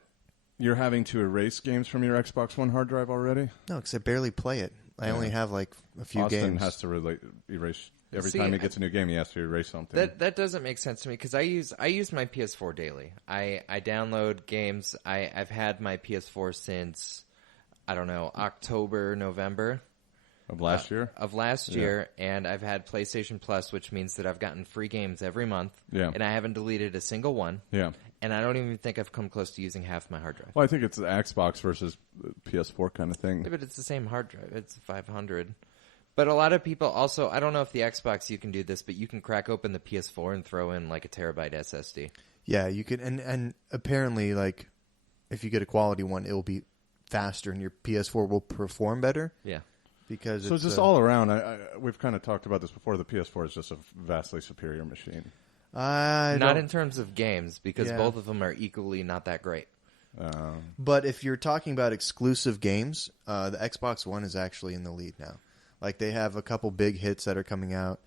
you're having to erase games from your Xbox One hard drive already? No, because I barely play it. I only have like a few Austin games. has to erase every See, time he gets a new game. He has to erase something. That doesn't make sense to me because I use my PS4 daily. I download games. I've had my PS4 since I don't know October, November of last year. Of last year, and I've had PlayStation Plus, which means that I've gotten free games every month. Yeah. And I haven't deleted a single one. Yeah. And I don't even think I've come close to using half my hard drive. Well, I think it's the Xbox versus PS4 kind of thing. Yeah, but it's the same hard drive. It's 500. But a lot of people also, I don't know if the Xbox you can do this, but you can crack open the PS4 and throw in like a terabyte SSD. Yeah, you can, and apparently, like, if you get a quality one, it will be faster, and your PS4 will perform better. Yeah. Because So it's just all around, we've kind of talked about this before. The PS4 is just a vastly superior machine. Not in terms of games, because Yeah. both of them are equally not that great. But if you're talking about exclusive games, the Xbox One is actually in the lead now. Like, they have a couple big hits that are coming out.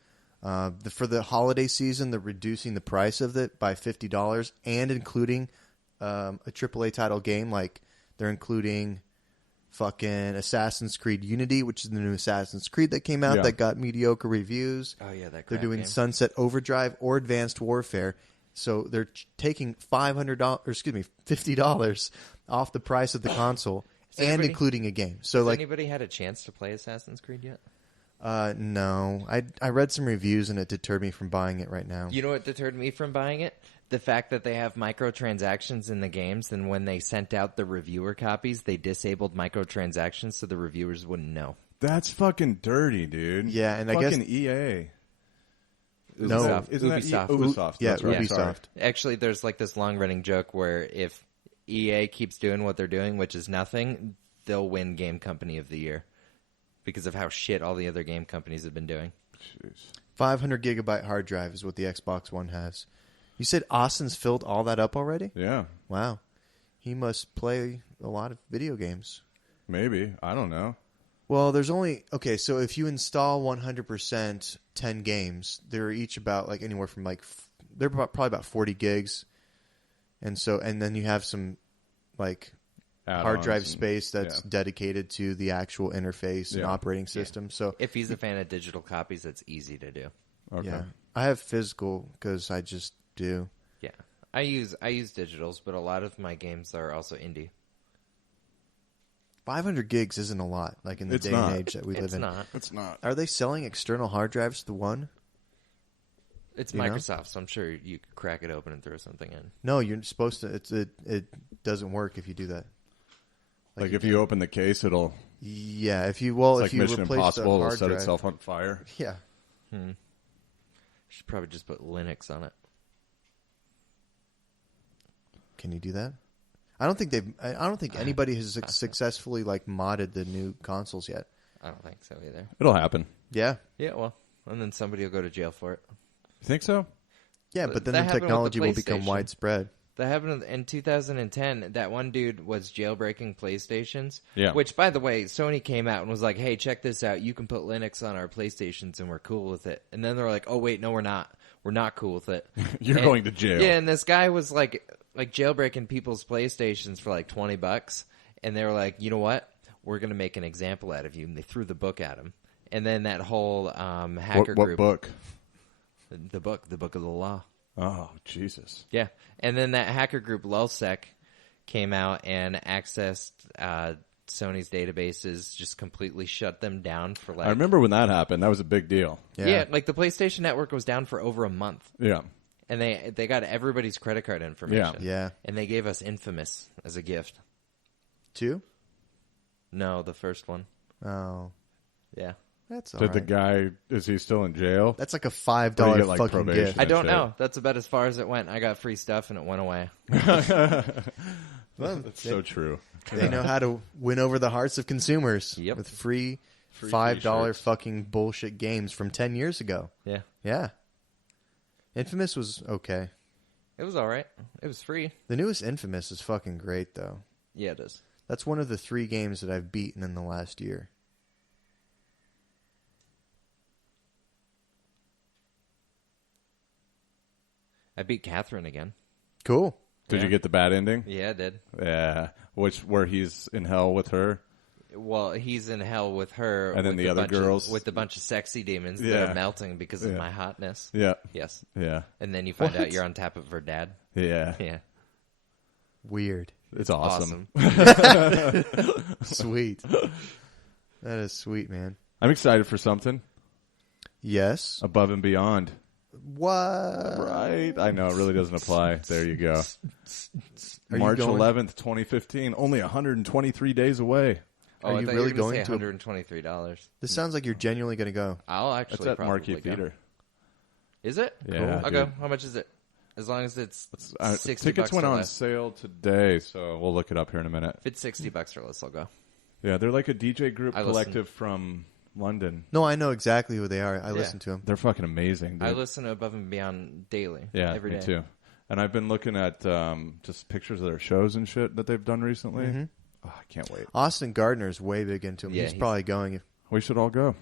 For the holiday season, they're reducing the price of it by $50 and including a AAA title game. Like, they're including fucking Assassin's Creed Unity, which is the new Assassin's Creed that came out that got mediocre reviews. Oh, yeah, that They're crap doing game. Sunset Overdrive or Advanced Warfare. So they're taking $50 off the price of the console and anybody- including a game. So Has like, anybody had a chance to play Assassin's Creed yet? no, I read some reviews and it deterred me from buying it right now. You know what deterred me from buying it? The fact that they have microtransactions in the games, and when they sent out the reviewer copies, they disabled microtransactions so the reviewers wouldn't know. That's fucking dirty, dude. Yeah, and I fucking guess- EA. Ubisoft. Isn't that Ubisoft. Ubisoft? Yeah, That's right. Ubisoft. Sorry. Actually, there's like this long-running joke where if EA keeps doing what they're doing, which is nothing, they'll win Game Company of the Year because of how shit all the other game companies have been doing. Jeez. 500 gigabyte hard drive is what the Xbox One has. You said Austin's filled all that up already? Yeah, Wow. He must play a lot of video games. maybe. I don't know. Well, there's only... Okay, so if you install 100% 10 games, they're each about like anywhere from like... They're probably about 40 gigs. And then you have some like hard Add-ons drive and- space that's dedicated to the actual interface and Yeah. operating system. So If he's a fan of digital copies, that's easy to do. Okay. yeah, I have physical because I just do. Yeah, I use digitals, but a lot of my games are also indie. 500 gigs isn't a lot, like in the It's day not. and age that we live It's in. not. It's not. Are they selling external hard drives to the one? It's You know? Microsoft, so I'm sure you could crack it open and throw something in. No, you're supposed to. It doesn't work if you do that. Like if you open the case, it'll Yeah, if you it's if like you Mission replace Impossible. the It'll hard set drive, itself on fire. Yeah, Should probably just put Linux on it. can you do that? I don't think I don't think anybody has successfully like modded the new consoles yet. I don't think so either. It'll happen. Yeah, Yeah, well, and then somebody will go to jail for it. You think so? yeah, But but then that the happened with the technology will become PlayStation. widespread. That happened in 2010. That one dude was jailbreaking PlayStations. Yeah. Which, by the way, Sony came out and was like, hey, check this out. You can put Linux on our PlayStations and we're cool with it. And then they're like, oh, wait, no, we're not. We're not cool with it. You're And- going to jail. Yeah, and this guy was like jailbreaking people's PlayStations for like $20. And they were like, you know what? We're going to make an example out of you. And they threw the book at him. And then that whole hacker What group. book? The book of the law. Oh, Jesus. Yeah, and then that hacker group Lulsec came out and accessed Sony's databases, just completely shut them down for like. I remember when that happened. That was a big deal. Yeah, like the PlayStation Network was down for over a month, Yeah. and they got everybody's credit card information. Yeah. and they gave us Infamous as a gift. 2? No, the first one. Oh, Yeah, that's all Did the right. guy, is he still in jail? That's like a Or $5 you get, like, fucking probation. gift. I don't shit. know. That's about as far as it went. I got free stuff and it went away. That's so true. They know how to win over the hearts of consumers Yep. with free Free $5 t-shirts. fucking bullshit games from 10 years ago. Yeah, Yeah. Infamous was okay. it was all right. It was free. The newest Infamous is fucking great, though. Yeah, it is. That's one of the 3 games that I've beaten in the last year. I beat Catherine again. Cool. Did you get the bad ending? Yeah, I did. Yeah. Where he's in hell with her? Well, he's in hell with her, And then with the other bunch girls. with a bunch of sexy demons that Yeah. are melting because of my hotness. Yeah. Yes. Yeah. And then you find out you're on top of her dad. Yeah. Yeah. Weird. It's awesome. Sweet. That is sweet, man. I'm excited for something Yes. above and beyond. What? Right. I know. It really doesn't apply. There you go. Are you March going? 11th, 2015. Only 123 days away. Oh, Are I you thought really you were going gonna to say $123? This sounds like you're genuinely going to go. I'll That's actually at probably Marquee go. Theater. Is it? Yeah, Cool. I'll dude. go. How much is it? As long as it's $60 Tickets went or on less. sale today, so we'll look it up here in a minute. If it's $60 or less, I'll go. Yeah, they're like a DJ group I collective from London. No, I know exactly who they are. I listen to them. They're fucking amazing, dude. I listen to Above and Beyond daily. Yeah, every me day. too. And I've been looking at just pictures of their shows and shit that they've done recently. Mm-hmm. Oh, I can't wait. Austin Gardner's way big into him. Yeah, he's he's- probably going. We should all go.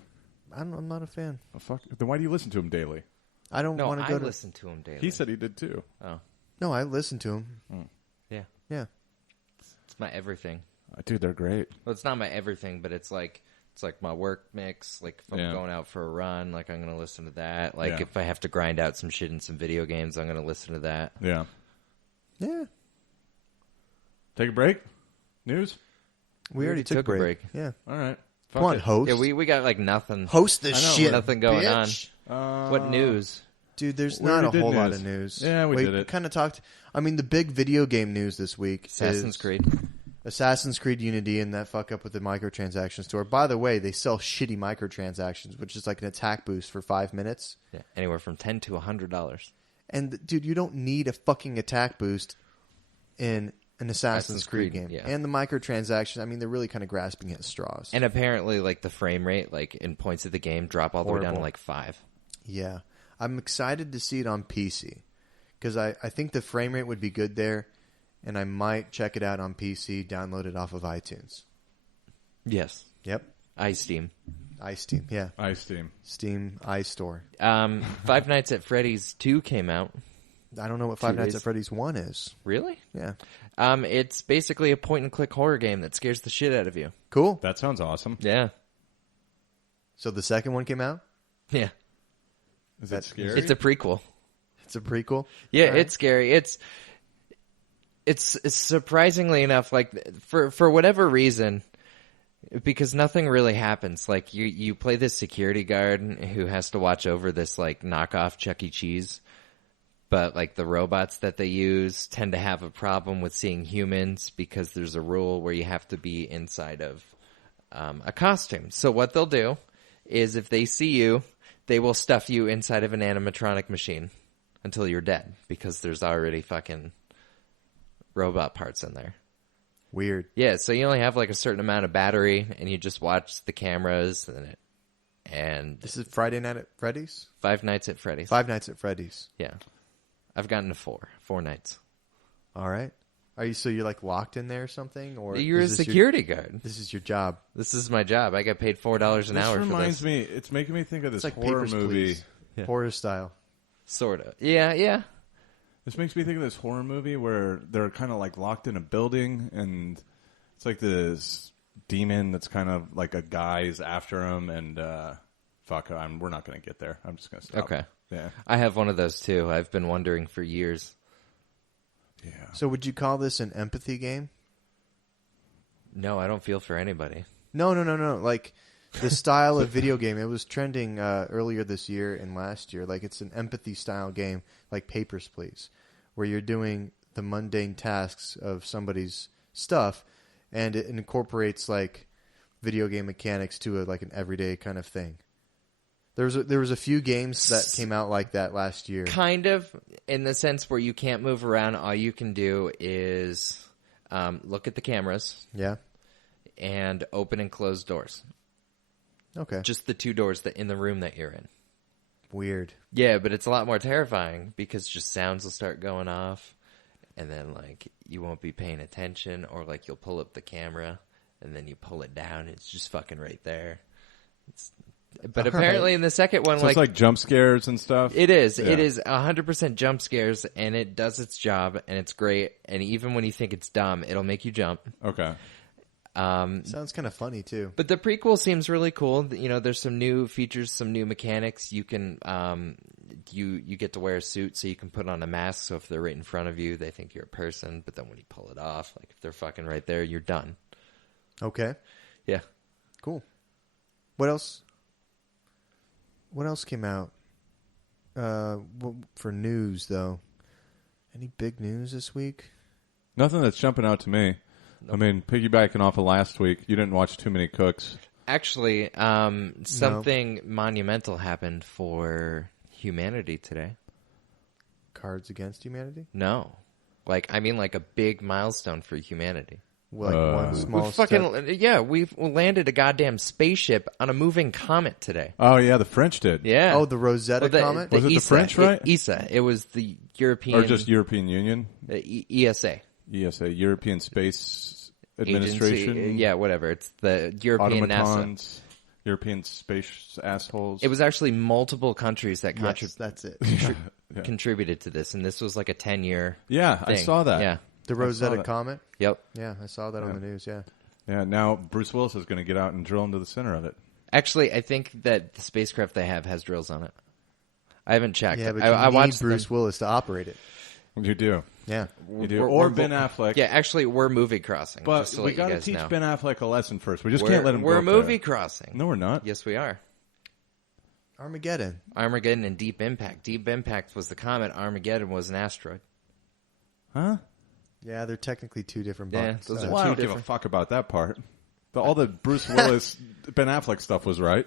I'm not a fan. Oh, fuck. Then why do you listen to him daily? I don't No, want I to go to. listen to him daily. He said he did too. Oh, No, I listen to him. yeah. Yeah. It's my everything. Dude, they're great. Well, it's not my everything, but it's like my work mix. Like if I'm Yeah. going out for a run, like I'm gonna listen to that. Like Yeah. if I have to grind out some shit in some video games, I'm gonna listen to that. Yeah. Yeah. Take a break? News? We already took a break. Yeah. All right. Come on, it. host. Yeah, we got like nothing. Host this I know, shit. nothing going bitch. What news? Dude, there's We not a already did whole lot news. of news. Yeah, we did it. kind of talked. I mean, the big video game news this week Assassin's is Creed. Assassin's Creed Unity and that fuck up with the microtransaction store. By the way, they sell shitty microtransactions, which is like an attack boost for 5 minutes. Yeah, anywhere from $10 to $100. And dude, you don't need a fucking attack boost in an Assassin's Creed game. yeah. And the microtransactions, I mean, they're really kind of grasping at straws. And apparently, like the frame rate, like in points of the game, drop all the way down to Horrible. like 5. Yeah. I'm excited to see it on PC because I think the frame rate would be good there, and I might check it out on PC, download it off of iTunes. Yes, Yep. iSteam. iSteam, yeah. iSteam. Steam iStore. Five Nights at Freddy's 2 came out. I don't know what Five Nights days. at Freddy's 1 is. Really? Yeah. It's basically a point-and-click horror game that scares the shit out of you. Cool. That sounds awesome. Yeah. So the second one came out? Yeah. Is it scary? It's a prequel. It's a prequel? Yeah, All right. it's scary. It's surprisingly enough, like for whatever reason, because nothing really happens. Like you play this security guard who has to watch over this like knockoff Chuck E. Cheese, but like the robots that they use tend to have a problem with seeing humans because there's a rule where you have to be inside of a costume. So what they'll do is if they see you, they will stuff you inside of an animatronic machine until you're dead because there's already fucking robot parts in there. Weird. Yeah, so you only have like a certain amount of battery and you just watch the cameras and This is Friday Night at Freddy's? Five Nights at Freddy's. Five Nights at Freddy's. Yeah. I've gotten to four nights. All right. So you're like locked in there or something? Or You're a is this security guard. This is your job. This is my job. I get paid $4 an This hour for reminds this. me. It's making me think of this It's like horror Papers, movie. Please. Horror style. Sort of. Yeah. This makes me think of this horror movie where they're kind of like locked in a building, and it's like this demon that's kind of like a guy's after him, and we're not going to get there. I'm just going to stop. Okay. Yeah. I have one of those too. I've been wondering for years. Yeah. So would you call this an empathy game? No, I don't feel for anybody. No. Like the style of video game, it was trending earlier this year and last year. Like it's an empathy style game, like Papers, Please, where you're doing the mundane tasks of somebody's stuff, and it incorporates like video game mechanics to like an everyday kind of thing. There was a few games that came out like that last year. Kind of, in the sense where you can't move around. All you can do is look at the cameras Yeah. and open and close doors. Okay. Just the two doors that in the room that you're in. Weird. Yeah, but it's a lot more terrifying because just sounds will start going off, and then like you won't be paying attention, or like you'll pull up the camera and then you pull it down. And it's just fucking right there. But apparently in the second one, So it's like jump scares and stuff. it is. Yeah. It is 100% jump scares, and it does its job, and it's great. And even when you think it's dumb, it'll make you jump. Okay. Sounds kind of funny too. But the prequel seems really cool. You know, there's some new features, some new mechanics. You can you get to wear a suit, so you can put on a mask. So if they're right in front of you, they think you're a person. But then when you pull it off, like if they're fucking right there, you're done. Okay. Yeah. Cool. What else? What else came out for news though? Any big news this week? Nothing that's jumping out to me. Nope. I mean, piggybacking off of last week, you didn't watch Too Many Cooks. Actually, something monumental happened for humanity today. Cards Against Humanity? No. Like a big milestone for humanity. Like one small step. We've landed a goddamn spaceship on a moving comet today. Oh, yeah, the French did. Yeah. Oh, the Rosetta Comet? Was it the French, right? ESA. It was the European... Or just European Union? ESA. ESA, European Space Administration. Agency, yeah, whatever. It's the European Automatons, NASA. European space assholes. It was actually multiple countries that that's it. contributed to this, and this was like a 10-year Yeah, thing. I saw that. Yeah. The Rosetta Comet? Yep. Yeah, I saw that on the news, yeah. Yeah, now Bruce Willis is going to get out and drill into the center of it. Actually, I think that the spacecraft they have has drills on it. I haven't checked. Yeah, but I you watched need Bruce Willis to operate it. You do. Yeah. You do. Or Ben Affleck. Yeah, actually, we're movie crossing. But just to we got to teach know. Ben Affleck a lesson first. We just can't let him go We're up movie there. crossing. No, we're not. Yes, we are. Armageddon. Armageddon and Deep Impact. Deep Impact was the comet. Armageddon was an asteroid. Huh? Yeah, they're technically two different Yeah, buckets. those are Well, I two don't give a different. fuck about that part. All the Bruce Willis, Ben Affleck stuff was right.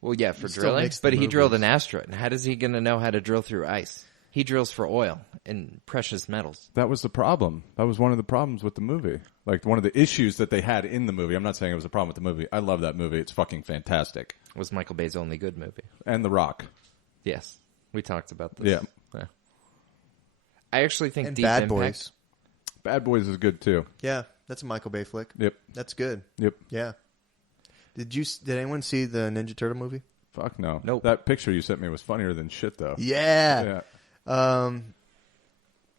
Well, yeah, for You still drilling, mix the but he drilled movies. an asteroid. And how is he going to know how to drill through ice? He drills for oil and precious metals. That was the problem. That was one of the problems with the movie. Like, one of the issues that they had in the movie. I'm not saying it was a problem with the movie. I love that movie. It's fucking fantastic. It was Michael Bay's only good movie. And The Rock. Yes. We talked about this. Yeah. I actually think and Deep Bad Impact... Boys. Bad Boys is good, too. Yeah, that's a Michael Bay flick. Yep. That's good. Yep. Yeah. Did anyone see the Ninja Turtle movie? Fuck no. Nope. That picture you sent me was funnier than shit, though. Yeah. Yeah.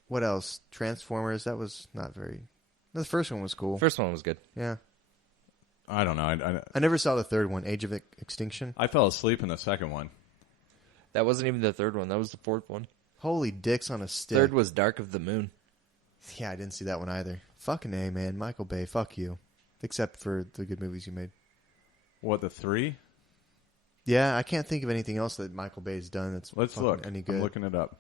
What else? Transformers. That was not very... The first one was cool. First one was good. Yeah. I don't know. I never saw the third one, Age of Extinction. I fell asleep in the second one. That wasn't even the third one. That was the fourth one. Holy dicks on a stick. Third was Dark of the Moon. Yeah, I didn't see that one either. Fucking A, man. Michael Bay, fuck you. Except for the good movies you made. What, the 3? Yeah, I can't think of anything else that Michael Bay's done that's Let's fucking look. any good. I'm looking it up.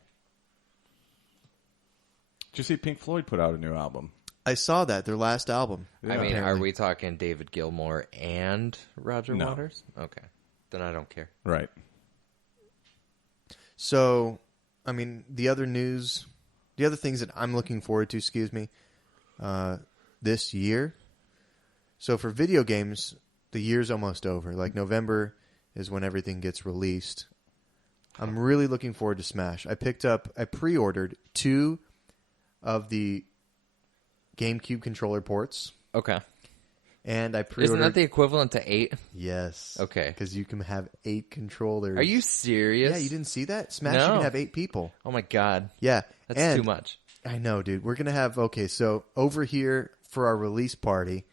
Did you see Pink Floyd put out a new album? I saw that, their last album. I mean, apparently. are we talking David Gilmour and Roger No. Waters? Okay. Then I don't care. Right. So, I mean, the other things that I'm looking forward to, this year. So for video games, the year's almost over. Like November is when everything gets released. I'm really looking forward to Smash. I pre-ordered 2 of the GameCube controller ports. Okay. And I pre-ordered... Isn't that the equivalent to 8? Yes. Okay. Because you can have 8 controllers. Are you serious? Yeah, you didn't see that? Smash, No. you can have 8 people. Oh my god. Yeah. That's and too much. I know, dude. We're going to have... Okay, so over here for our release party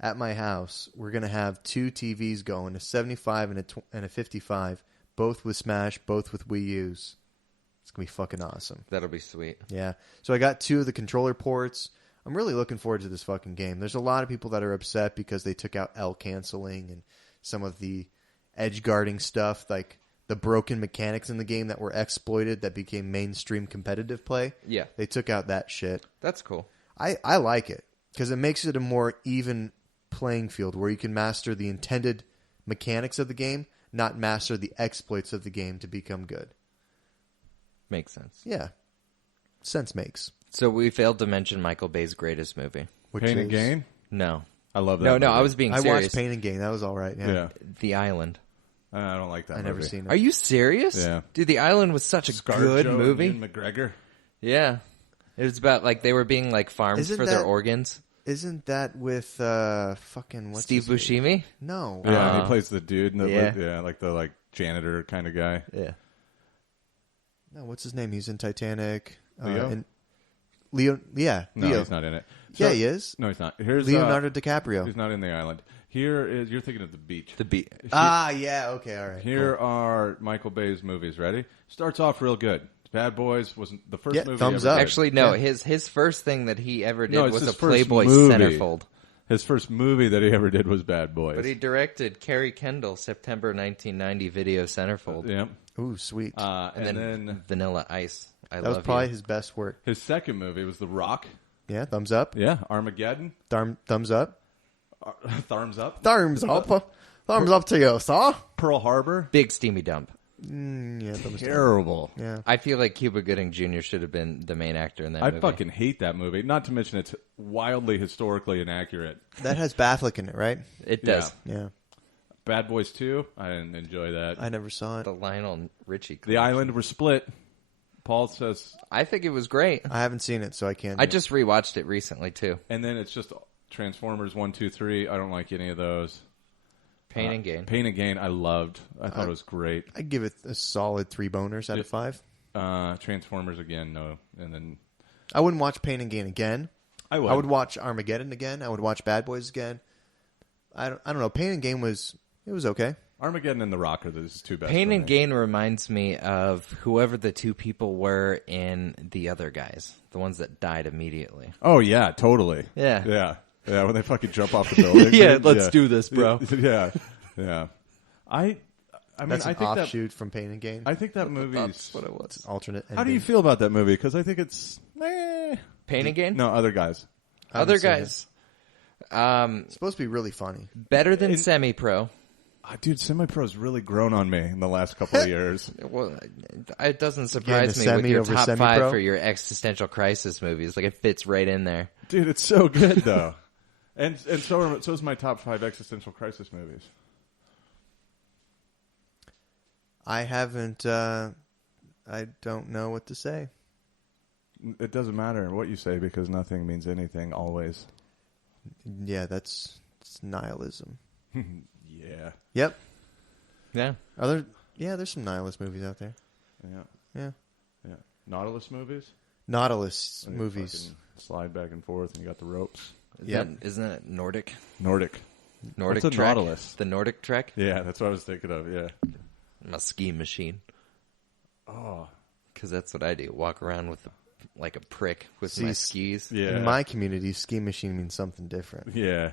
at my house, we're going to have 2 TVs going, a 75 and a 55, both with Smash, both with Wii U's. It's going to be fucking awesome. That'll be sweet. Yeah. So I got 2 of the controller ports. I'm really looking forward to this fucking game. There's a lot of people that are upset because they took out L canceling and some of the edge guarding stuff, like the broken mechanics in the game that were exploited that became mainstream competitive play. Yeah. They took out that shit. That's cool. I like it because it makes it a more even playing field where you can master the intended mechanics of the game, not master the exploits of the game to become good. Makes sense. Yeah. Sense makes. So we failed to mention Michael Bay's greatest movie. is- Pain and Gain? No. I love that No, movie. I was being I serious. watched Pain and Gain. That was all right. Yeah. Yeah. The Island. I don't like that I movie. never seen it. Are you serious? Yeah. Dude, The Island was such a good ScarJo movie. and Ian McGregor. Yeah. It was about, like, they were being, like, farmed Isn't for their that- organs. Isn't that with fucking what's Steve his name? Buscemi? No. Yeah, and he plays the dude. In the, Yeah. like the janitor kind of guy. Yeah. No, what's his name? He's in Titanic. Leo? Leo. Yeah. No, Leo. he's not in it. Yeah, he is. No, he's not. Here's Leonardo DiCaprio. He's not in the island. Here is you're thinking of the beach. The beat. Yeah. Okay. All right. Here are Michael Bay's movies. Ready? Starts off real good. Bad Boys wasn't the first movie. thumbs he ever up. did. Actually, no. His first thing that he ever did No, it's was his a first Playboy movie. centerfold. His first movie that he ever did was Bad Boys. But he directed Carrie Kendall, September 1990 video centerfold. yeah. Ooh, sweet. And then Vanilla Ice. I that was love probably you. his best work. His second movie was The Rock. Yeah, thumbs up. Yeah. Armageddon. Thumbs up. Thumbs up. Thumbs up. Thumbs up to you, sir. Pearl Harbor. Big steamy dump. Yeah, thumbs down. Terrible. Yeah. I feel like Cuba Gooding Jr. should have been the main actor in that I movie. fucking hate that movie. Not to mention it's wildly historically inaccurate. That has Batfleck in it, right? It does. Yeah. Bad Boys 2. I didn't enjoy that. I never saw it. The Lionel Richie. The Island were split. Paul says, I think it was great. I haven't seen it, so I can't. I just rewatched it recently too. and then it's just Transformers 1, 2, 3. I don't like any of those. Pain and Gain. Pain and Gain, I loved. I thought it was great. I'd give it a solid 3 boners out of 5. Transformers again, no. And then I wouldn't watch Pain and Gain again. I would. I would watch Armageddon again. I would watch Bad Boys again. I don't know. Pain and Gain was okay. Armageddon and The Rock are the two best. Pain for and me. Gain reminds me of whoever the two people were in The Other Guys, the ones that died immediately. Oh yeah, totally. Yeah. Yeah. Yeah, when they fucking jump off the building. Yeah, let's do this, bro. Yeah. Yeah. I mean, That's I an think offshoot from Pain and Gain. I think that movie's. That's what it was. Alternate. How do you feel about that movie? Because I think it's. Pain and Gain? No, Other Guys. Other seen Guys. It's supposed to be really funny. Better than Semi-Pro. Dude, Semi-Pro's really grown on me in the last couple of years. Well, it doesn't surprise the me with semi your over top semi-pro? 5 for your existential crisis movies. Like, it fits right in there. Dude, it's so good though, and so is my top 5 existential crisis movies. I haven't. I don't know what to say. It doesn't matter what you say because nothing means anything always. Yeah, it's nihilism. Yeah, Yep. Yeah. There's some nihilist movies out there. yeah, Yeah. Nautilus movies. Nautilus Where you movies. fucking slide back and forth, and you got the ropes. Isn't that Nordic? Nordic. Nordic What's a Trek? Nautilus? The Nordic Trek? Yeah, that's what I was thinking of. Yeah. I'm a ski machine. Oh, Because that's what I do. Walk around with like a prick with my skis. yeah. In my community, ski machine means something different. Yeah.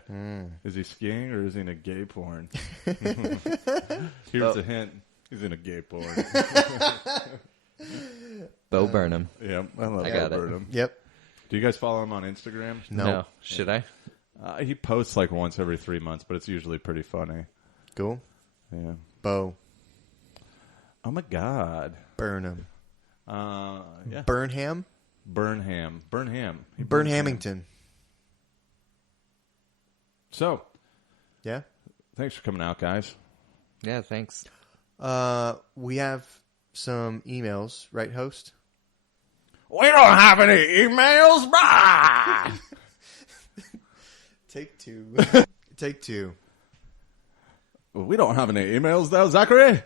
Is he skiing or is he in a gay porn? Here's Oh. a hint. He's in a gay porn. Bo Burnham. Yeah, I love I got it. Burnham. Yep. Do you guys follow him on Instagram? No. Should I? He posts like once every 3 months, but it's usually pretty funny. Cool. Yeah. Bo. Oh my God. Burnham. Yeah. Burnham. Burnham. He Burn burns Hamilton. So, Yeah. thanks for coming out, guys. Yeah, thanks. We have some emails, right, host? We don't have any emails, brah! Take 2. Take 2. We don't have any emails, though, Zachary.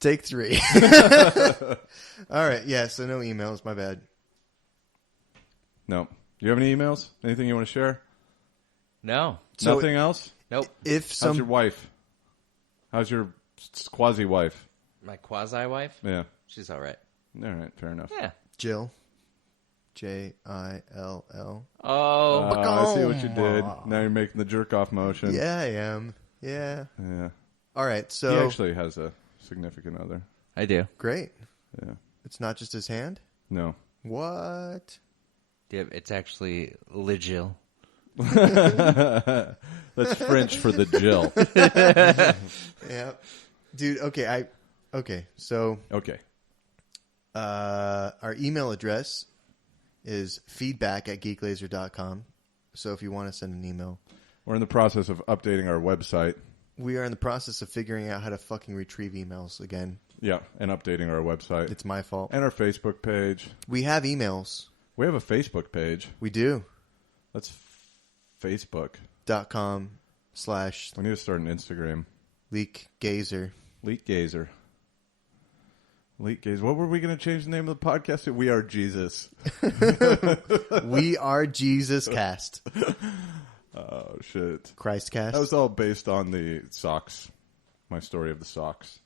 Take 3. All right. Yeah. So no emails. My bad. No. Do you have any emails? Anything you want to share? No. So- Nothing else? Nope. If How's your some wife? How's your quasi-wife? My quasi-wife? Yeah. She's all right. All right. Fair enough. Yeah. Jill, Jill. Oh, I see what you did. Now you're making the jerk-off motion. Yeah, I am. Yeah. Yeah. All right. He So actually has a significant other. I do. great. Yeah. It's not just his hand. No. What? Yeah, it's actually Ligil. That's French for the Jill. Yeah. Dude. Okay. So Okay. our email address is feedback@geeklazer.com. So if you want to send an email, We're in the process of updating our website. we are in the process of figuring out how to fucking retrieve emails again. Yeah, and updating our website. It's my fault. And our Facebook page. We have emails. We have a Facebook page. We do. That's Facebook. .com/ We need to start an Instagram. leak gazer. Leak Gazer. Elite Gaze. What were we going to change the name of the podcast to? We Are Jesus. We Are Jesus Cast. Oh, shit. Christ Cast. That was all based on the socks. My story of the socks.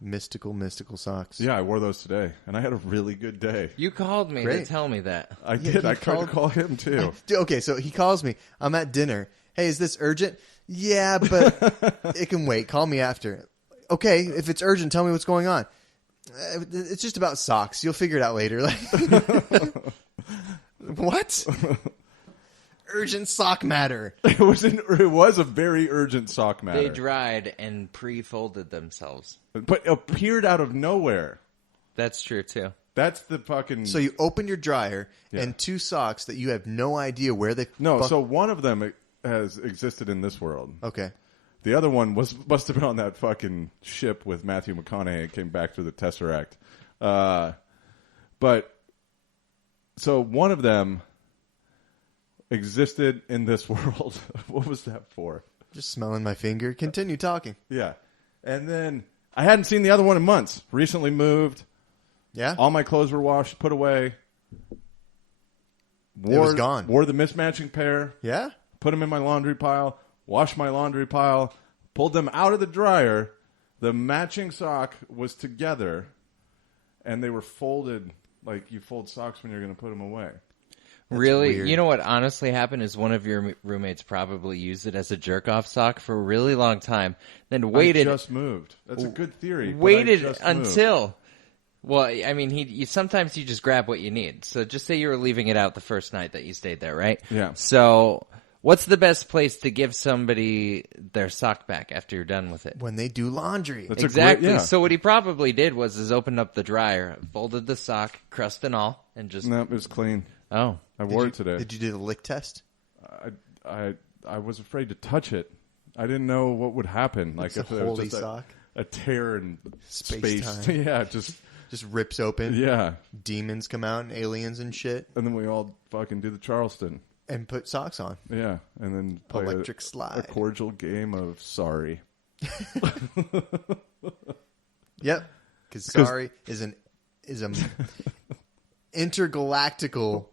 Mystical socks. Yeah, I wore those today, and I had a really good day. You called me to Great. tell me that. I did. I tried to call him, too. Okay, so he calls me. I'm at dinner. Hey, is this urgent? Yeah, but it can wait. Call me after. Okay, if it's urgent, tell me what's going on. It's just about socks. You'll figure it out later. What? Urgent sock matter. It was a very urgent sock matter. They dried and pre-folded themselves. But appeared out of nowhere. That's true, too. That's the fucking... So you open your dryer Yeah. and 2 socks that you have no idea where they... No, so one of them has existed in this world. Okay. The other one must have been on that fucking ship with Matthew McConaughey and came back through the Tesseract. But so one of them existed in this world. What was that for? Just smelling my finger. Continue talking. Yeah. And then I hadn't seen the other one in months. Recently moved. Yeah? All my clothes were washed, put away. It was gone. Wore the mismatching pair. Yeah? Put them in my laundry pile, washed my laundry pile, pulled them out of the dryer. The matching sock was together, and they were folded like you fold socks when you're going to put them away. Really? weird. You know what honestly happened is one of your roommates probably used it as a jerk-off sock for a really long time, then waited... I just moved. That's a good theory. but I Waited just moved. until... Well, I mean, sometimes you just grab what you need. So just say you were leaving it out the first night that you stayed there, right? Yeah. So what's the best place to give somebody their sock back after you're done with it? When they do laundry. That's Exactly. A great, yeah. So what he probably did was opened up the dryer, folded the sock, crust and all, and just... No, it was clean. Oh. I wore it today. Did you do the lick test? I was afraid to touch it. I didn't know what would happen. Like It's a if there was holy just sock. a tear in space. Space-time. Yeah, just Rips open. yeah. Demons come out and aliens and shit. And then we all fucking do the Charleston. And put socks on. Yeah, and then play Electric a slide. cordial game of sorry. Yep. Because sorry is a intergalactical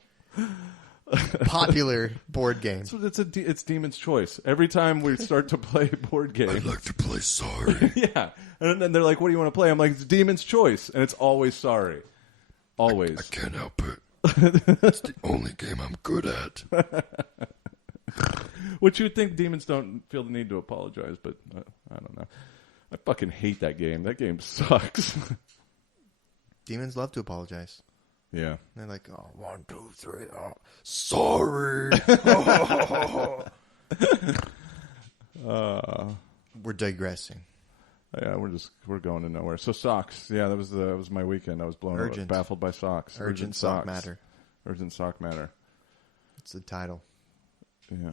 popular board game. So it's Demon's Choice. Every time we start to play a board game, I'd like to play sorry. yeah, and then they're like, "What do you want to play?" I'm like, "It's Demon's Choice," and it's always sorry, always. I can't help it. It's the only game I'm good at. Which you would think demons don't feel the need to apologize, but I don't know. I fucking hate that game. That game sucks. Demons love to apologize. Yeah. They're like, oh, 1, 2, 3, oh. Sorry. We're digressing. Yeah, we're going to nowhere. So socks. Yeah, that was my weekend. I was blown away, baffled by socks. Urgent sock matter. Urgent sock matter. That's the title. Yeah.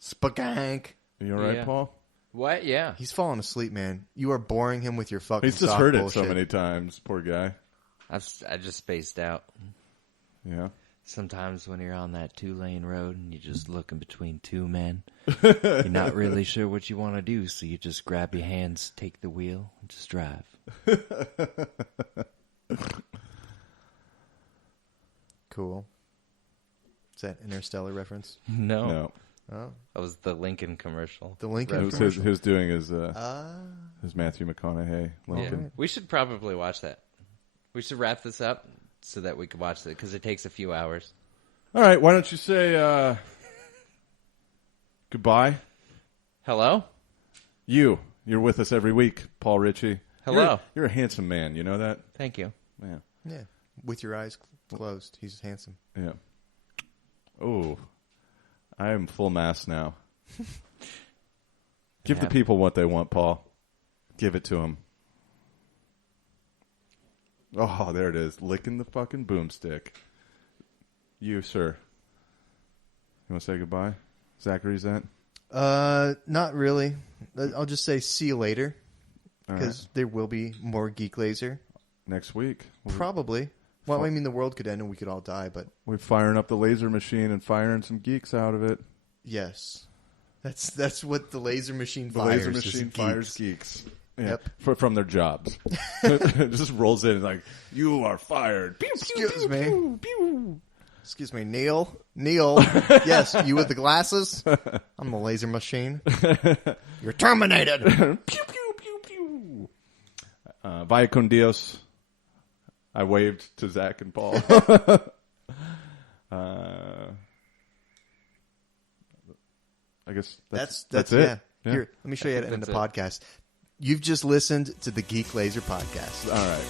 Spagank. You all right, Yeah. Paul? What? Yeah. He's falling asleep, man. You are boring him with your fucking He's just sock heard bullshit. it so many times. Poor guy. I just spaced out. Yeah. Sometimes when you're on that 2-lane road and you're just looking between 2 men, you're not really sure what you want to do, so you just grab your hands, take the wheel, and just drive. Cool. Is that Interstellar reference? No. Oh, That was the Lincoln commercial. the Lincoln It was commercial. his doing his Matthew McConaughey Lincoln. Right. We should probably watch that. We should wrap this up so that we can watch it, because it takes a few hours. All right, why don't you say goodbye? Hello? You're with us every week, Paul Ritchie. Hello. You're a handsome man. You know that? Thank you. Yeah. Yeah. With your eyes closed. He's handsome. Yeah. Oh, I am full mast now. Give the people what they want, Paul. Give it to them. Oh, there it is. Licking the fucking boomstick. You, sir. You want to say goodbye? Zachary Zent? Not really. I'll just say see you later. All Because right. there will be more Geek Lazer. Next week. Probably. Well, I mean, the world could end and we could all die, but We're firing up the laser machine and firing some geeks out of it. yes. That's what the laser machine The fires. laser is machine geeks. fires geeks. Yep. from their jobs. Just rolls in like, you are fired. Pew, pew, Excuse pew, me. pew, pew. Excuse me, Neil. Yes, you with the glasses? I'm the laser machine. You're terminated. Pew, pew, pew, pew. Vaya con Dios. I waved to Zach and Paul. I guess that's it. Yeah. Yeah. Here, let me show you how to end the podcast. You've just listened to the Geek Lazer podcast. All right.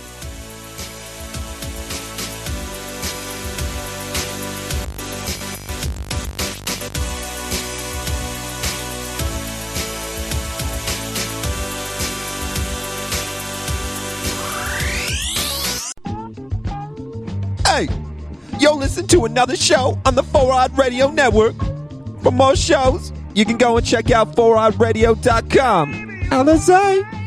Hey, yo, listen to another show on the 4-Odd Radio Network. For more shows, you can go and check out 4oddradio.com. Alizé.